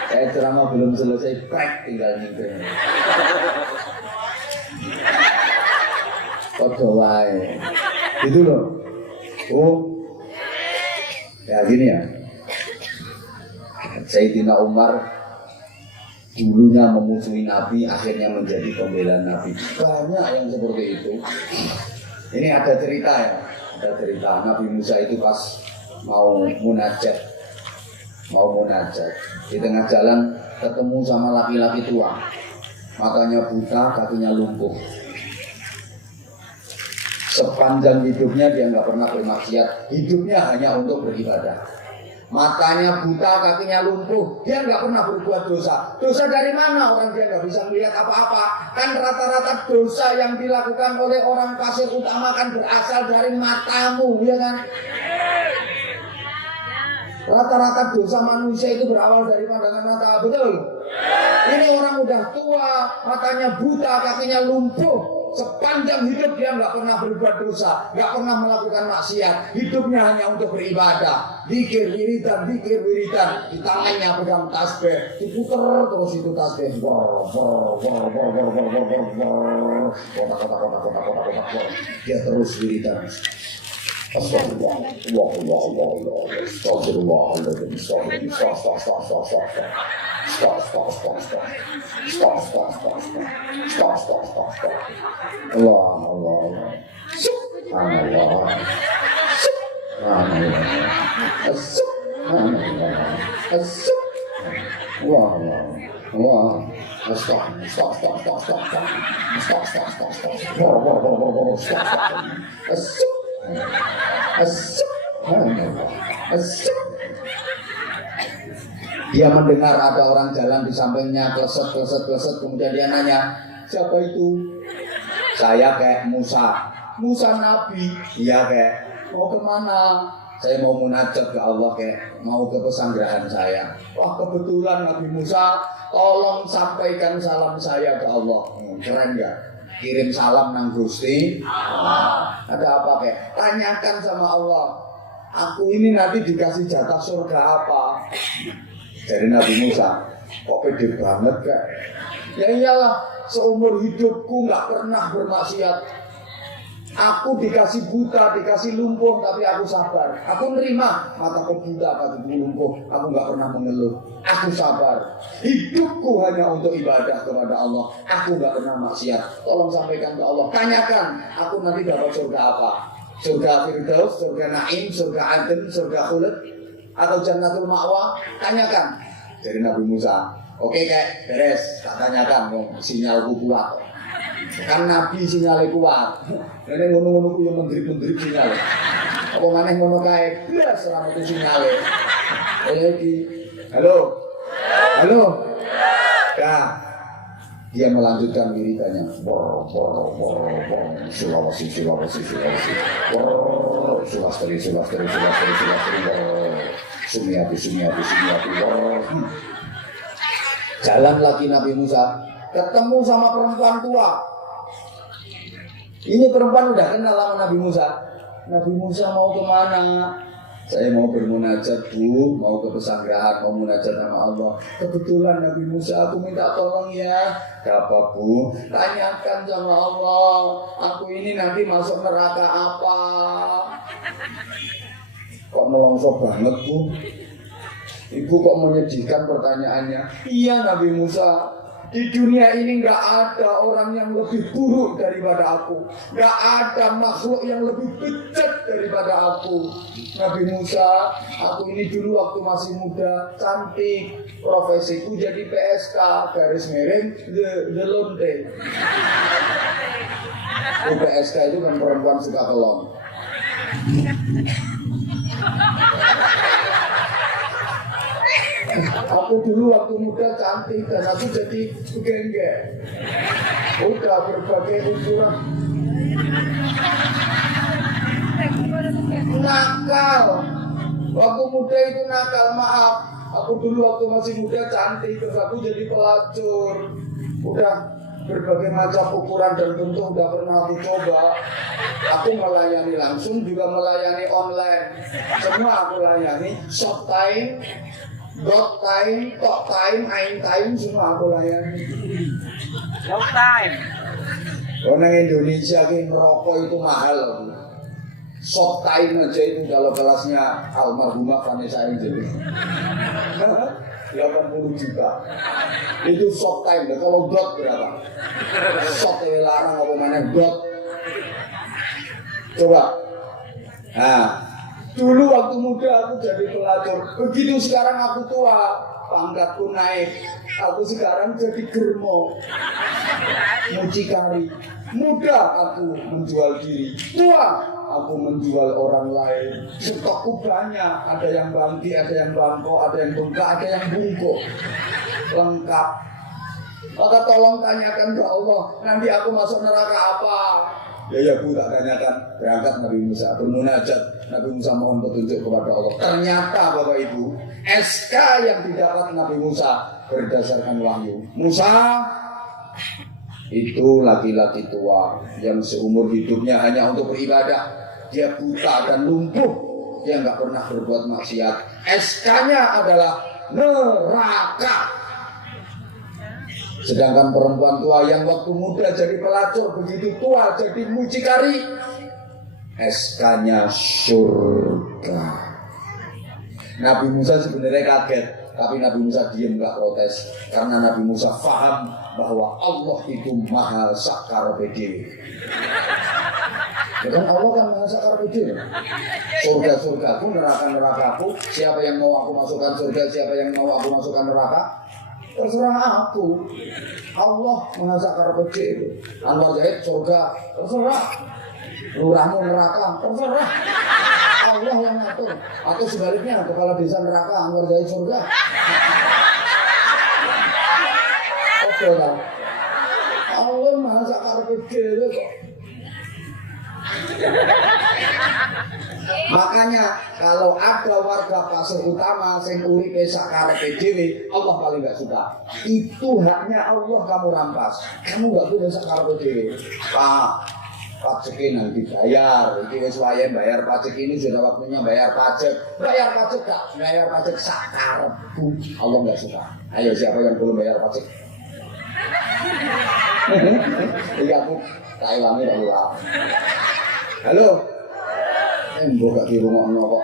Saya ceramah belum selesai, prek tinggal gitu. Kode wae. Gitu loh. Oh, ya gini ya. Sayyidina Umar dulunya memusuhi Nabi, akhirnya menjadi pembela Nabi. Banyak yang seperti itu. Ini ada cerita ya, ada cerita Nabi Musa itu pas mau munajat di tengah jalan ketemu sama laki-laki tua, matanya buta, kakinya lumpuh. Sepanjang hidupnya dia nggak pernah bermaksiat, hidupnya hanya untuk beribadah. Matanya buta, kakinya lumpuh, dia nggak pernah berbuat dosa. Dosa dari mana? Orang dia nggak bisa melihat apa-apa. Kan rata-rata dosa yang dilakukan oleh orang pasir utama kan berasal dari matamu, ya kan? Rata-rata dosa manusia itu berawal dari pandangan mata, betul? Ini orang udah tua, matanya buta, kakinya lumpuh. Sepanjang hidup dia nggak pernah berbuat dosa, nggak pernah melakukan maksiat. Hidupnya hanya untuk beribadah. Zikir wiridan, di tangannya pegang tasbih, diputer terus itu tasbih. Dia terus wiridan. Dia mendengar ada orang jalan di sampingnya, kleset, kemudian dia nanya, siapa itu? Saya kayak Musa Nabi. Iya kayak, mau kemana? Saya mau munajat ke Allah kayak, mau ke pesanggrahan saya. Wah kebetulan Nabi Musa, tolong sampaikan salam saya ke Allah. Keren gak? Kirim salam nang Gusti. Ada apa kayak? Tanyakan sama Allah, aku ini nanti dikasih jatah surga apa? Dari Nabi Musa, kok pede banget kak? Ya iyalah, seumur hidupku gak pernah bermaksiat. Aku dikasih buta, dikasih lumpuh, tapi aku sabar. Aku nerima, mataku buta, kakiku lumpuh. Aku gak pernah mengeluh. Aku sabar. Hidupku hanya untuk ibadah kepada Allah. Aku gak pernah maksiat. Tolong sampaikan ke Allah. Tanyakan, aku nanti dapat surga apa? Surga Firdaus, surga Naim, surga Aden, surga Khulud, atau Jannatul Ma'wa? Tanyakan. Dari Nabi Musa. Oke kek, beres. Tak tanyakan, sinyalku kuat. Kan Nabi sinyalnya kuat. Ini ngono-ngono yang menderip-menderip sinyal. Apa maneh ngono kae blas ora metu sinyale. Halo. Dah. Dia melanjutkan wiridannya. Sulawesi. Sumiati. Jalan lagi Nabi Musa. ketemu sama perempuan tua. Ini perempuan udah kenal sama Nabi Musa. Nabi Musa mau kemana? Saya mau bermunajat Bu, mau ke pesanggrahan, mau munajat sama Allah. Kebetulan Nabi Musa, aku minta tolong ya. Gak apa Bu, tanyakan sama Allah, aku ini nanti masuk neraka apa? Kok melongso banget Bu? Ibu kok menyedihkan pertanyaannya? Iya Nabi Musa, di dunia ini gak ada orang yang lebih buruk daripada aku. Gak ada makhluk yang lebih bejat daripada aku. Nabi Musa, aku ini dulu waktu masih muda, cantik. Profesiku jadi PSK, garis miring, the lonte. PSK itu kan perempuan suka kelon. Aku dulu waktu muda cantik dan aku jadi gengge. Udah berbagai ukuran. Nakal. Waktu muda itu nakal, maaf. Aku dulu waktu masih muda cantik, terus aku jadi pelacur. Udah berbagai macam ukuran dan bentuk udah pernah aku coba. Aku melayani langsung, juga melayani online. Semua aku layani, short time, dot time, talk time, ain time, semua aku layani. No time. Orang Indonesia ini merokok itu mahal loh. Short time aja itu kalau kelasnya almarhumah Vanessa Angel 80 juta. Itu short time. Kalau dot berapa? Short larang apa mana dot? Coba. Nah, dulu waktu muda aku jadi pelacur. Begitu sekarang aku tua, pangkatku naik. Aku sekarang jadi germo, mucikari. Muda aku menjual diri, tua aku menjual orang lain. Stokku banyak, ada yang bangki, ada yang bangko, ada yang bengkak, ada yang bungkuk. Lengkap. Maka tolong tanyakan ke Allah, nanti aku masuk neraka apa? Ya Bu, tak tanyakan. Berangkat Nabi Musa bermunajat. Nabi Musa mohon petunjuk kepada Allah. Ternyata Bapak Ibu, SK yang didapat Nabi Musa berdasarkan wahyu. Musa itu laki-laki tua yang seumur hidupnya hanya untuk beribadah. Dia buta dan lumpuh, dia nggak pernah berbuat maksiat. SK-nya adalah neraka. Sedangkan perempuan tua yang waktu muda jadi pelacur, begitu tua jadi mucikari, SK-nya surga. Nabi Musa sebenarnya kaget, tapi Nabi Musa diam, nggak protes, karena Nabi Musa paham bahwa Allah itu maha sakar PDW. Dan Allah kan maha sakar PDW. Surga-surgaku, neraka-nerakaku, siapa yang mau aku masukkan surga, siapa yang mau aku masukkan neraka, terserah aku. Allah maha sakar PDW. Anwar Zahid surga, terserah. Lurahmu neraka, terserah. Allah yang ngatur. Atau sebaliknya, kepala desa neraka, Anwar Zahid surga. Oke kan? Allah maha sakar PDW kok. Makanya kalau ada warga Pasir Utama sing uripe sakarep dhewe, Allah paling gak suka. Itu haknya Allah kamu rampas. Kamu gak punya sakarep dhewe. Pak, pajaknya nanti dibayar. Iki wis wayahe bayar pajak, ini sudah waktunya bayar pajak. Bayar pajak gak? Bayar pajak sakarepku. Allah gak suka. Ayo siapa yang belum bayar pajak? Iya aku Thailandnya tak lupa. Halo. Mbok gak dirungokno kok.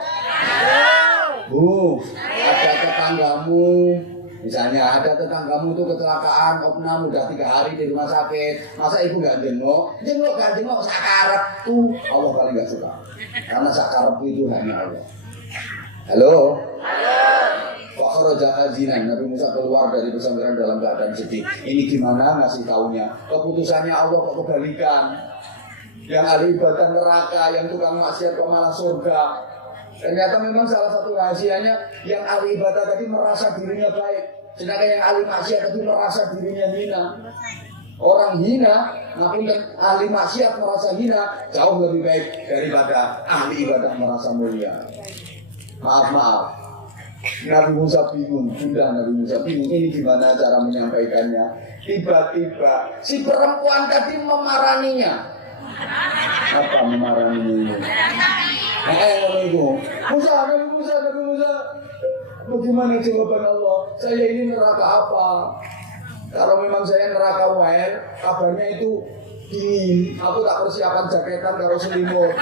Bu, ada tetanggamu, misalnya ada tetanggamu itu kecelakaan, opnam udah 3 hari di rumah sakit. Masa ibu gak jenguk? Jenguk gak jenguk, sakarepku. Allah paling gak suka. Karena sakarepku itu hanya Allah. Halo. Kok kharaja hazinan, Nabi Musa keluar dari pesantren dalam keadaan sedih. Ini gimana ngasih taunya? Keputusannya Allah kok kebalikan. Yang ahli ibadah neraka, yang tukang maksiat kok malah surga. Ternyata memang salah satu rahasianya, yang ahli ibadah tadi merasa dirinya baik, sedangkan yang ahli maksiat tadi merasa dirinya hina. Orang hina, maupun ahli maksiat merasa hina, jauh lebih baik daripada ahli ibadah merasa mulia. Maaf, Nabi Musa bingung, sudah Nabi Musa bingung, ini gimana cara menyampaikannya. Tiba-tiba si perempuan tadi memaraninya. Apa memaraninya? Nabi Musa, bagaimana jawaban Allah? Saya ini neraka apa? Kalau memang saya neraka wair, kabarnya itu dingin. Aku tak persiapan jaketan karo selimut.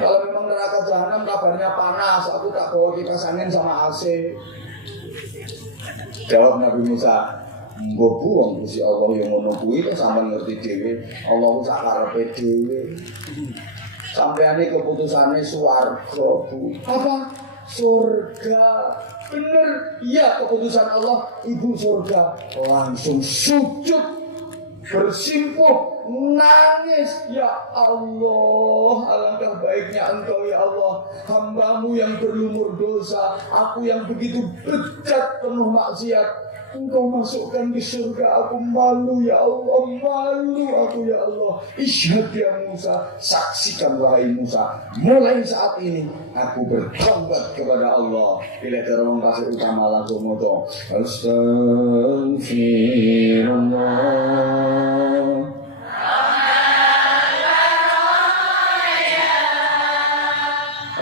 Kalau memang neraka jahanam, kabarnya panas. Aku tak bawa kipas angin sama AC. Jawab Nabi Musa, mbok buang Gusti Allah yang ngono kuwi kok sampean ngerti dhewe. Allah sak karepe dhewe. Sampeane keputusane swarga, Bu. Apa? Surga. Bener, iya keputusan Allah, ibu surga. Langsung sujud, bersimpuh, nangis. Ya Allah, alangkah baiknya Engkau ya Allah, hambamu yang berlumur dosa, aku yang begitu bejat penuh maksiat, Engkau masukkan di surga. Aku malu ya Allah, malu aku ya Allah. Isyhad ya Musa, saksikan wahai Musa, mulai saat ini aku bertobat kepada Allah. Bila terong kasih utama langsung moto Astaghfirullah.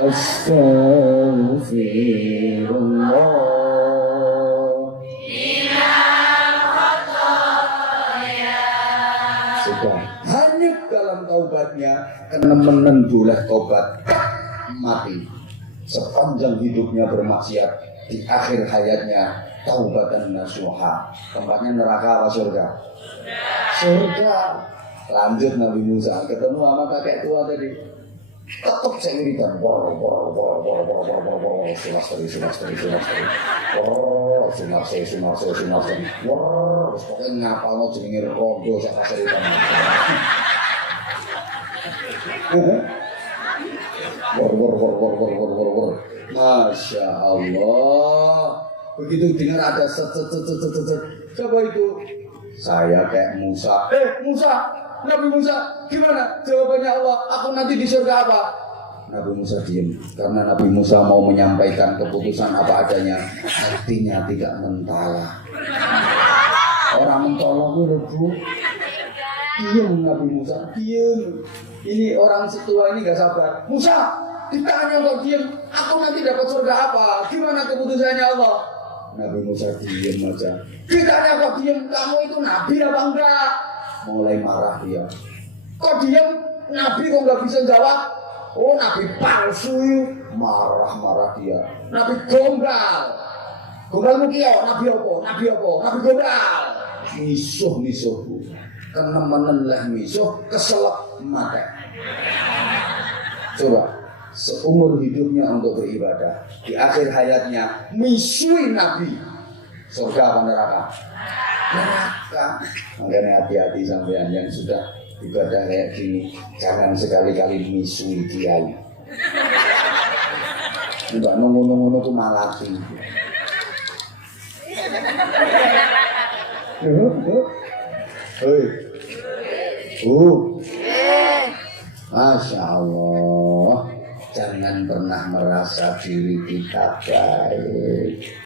Astaghfirullah. Sudah hanyut dalam taubatnya, kenemenen boleh taubat mati. Sepanjang hidupnya bermaksiat, di akhir hayatnya taubatan nasuha. Tempatnya neraka apa surga? Surga. Lanjut Nabi Musa ketemu sama kakek tua tadi. Tetap saya wiridan. Sunarse. Pokoknya ngapalno jenenge rondo sak kaseritan. Masya Allah. Begitu dengar ada set. Siapa itu? Saya kayak Musa. Musa, Nabi Musa, gimana jawabannya Allah? Aku nanti di surga apa? Nabi Musa diam, karena Nabi Musa mau menyampaikan keputusan apa adanya, hatinya tidak mentala. Orang mentolong itu Bu. Diam Nabi Musa, diam. Ini orang setua ini gak sabar. Musa, ditanya kok diam, aku nanti dapat surga apa? Gimana keputusannya Allah? Nabi Musa diam aja. Ditanya kok diam, kamu itu nabi apa enggak? Mulai marah dia. Kok diam? Nabi kok nggak bisa jawab? Oh, nabi palsu. Marah dia. Nabi gombal. Gombal mungkin nabi apa? Nabi gombal. Misuh Bu. Kenemenen lah misuh, keselak mati. Coba, seumur hidupnya untuk beribadah, di akhir hayatnya misuhi Nabi. Surga apa neraka? Neraka. Makanya hati-hati sampean yang sudah ibadah kayak gini, jangan sekali-kali misuhi kiai. Enggak nunggu-nunggu ku malaki. Hei. Masya Allah. Jangan pernah merasa diri kita baik.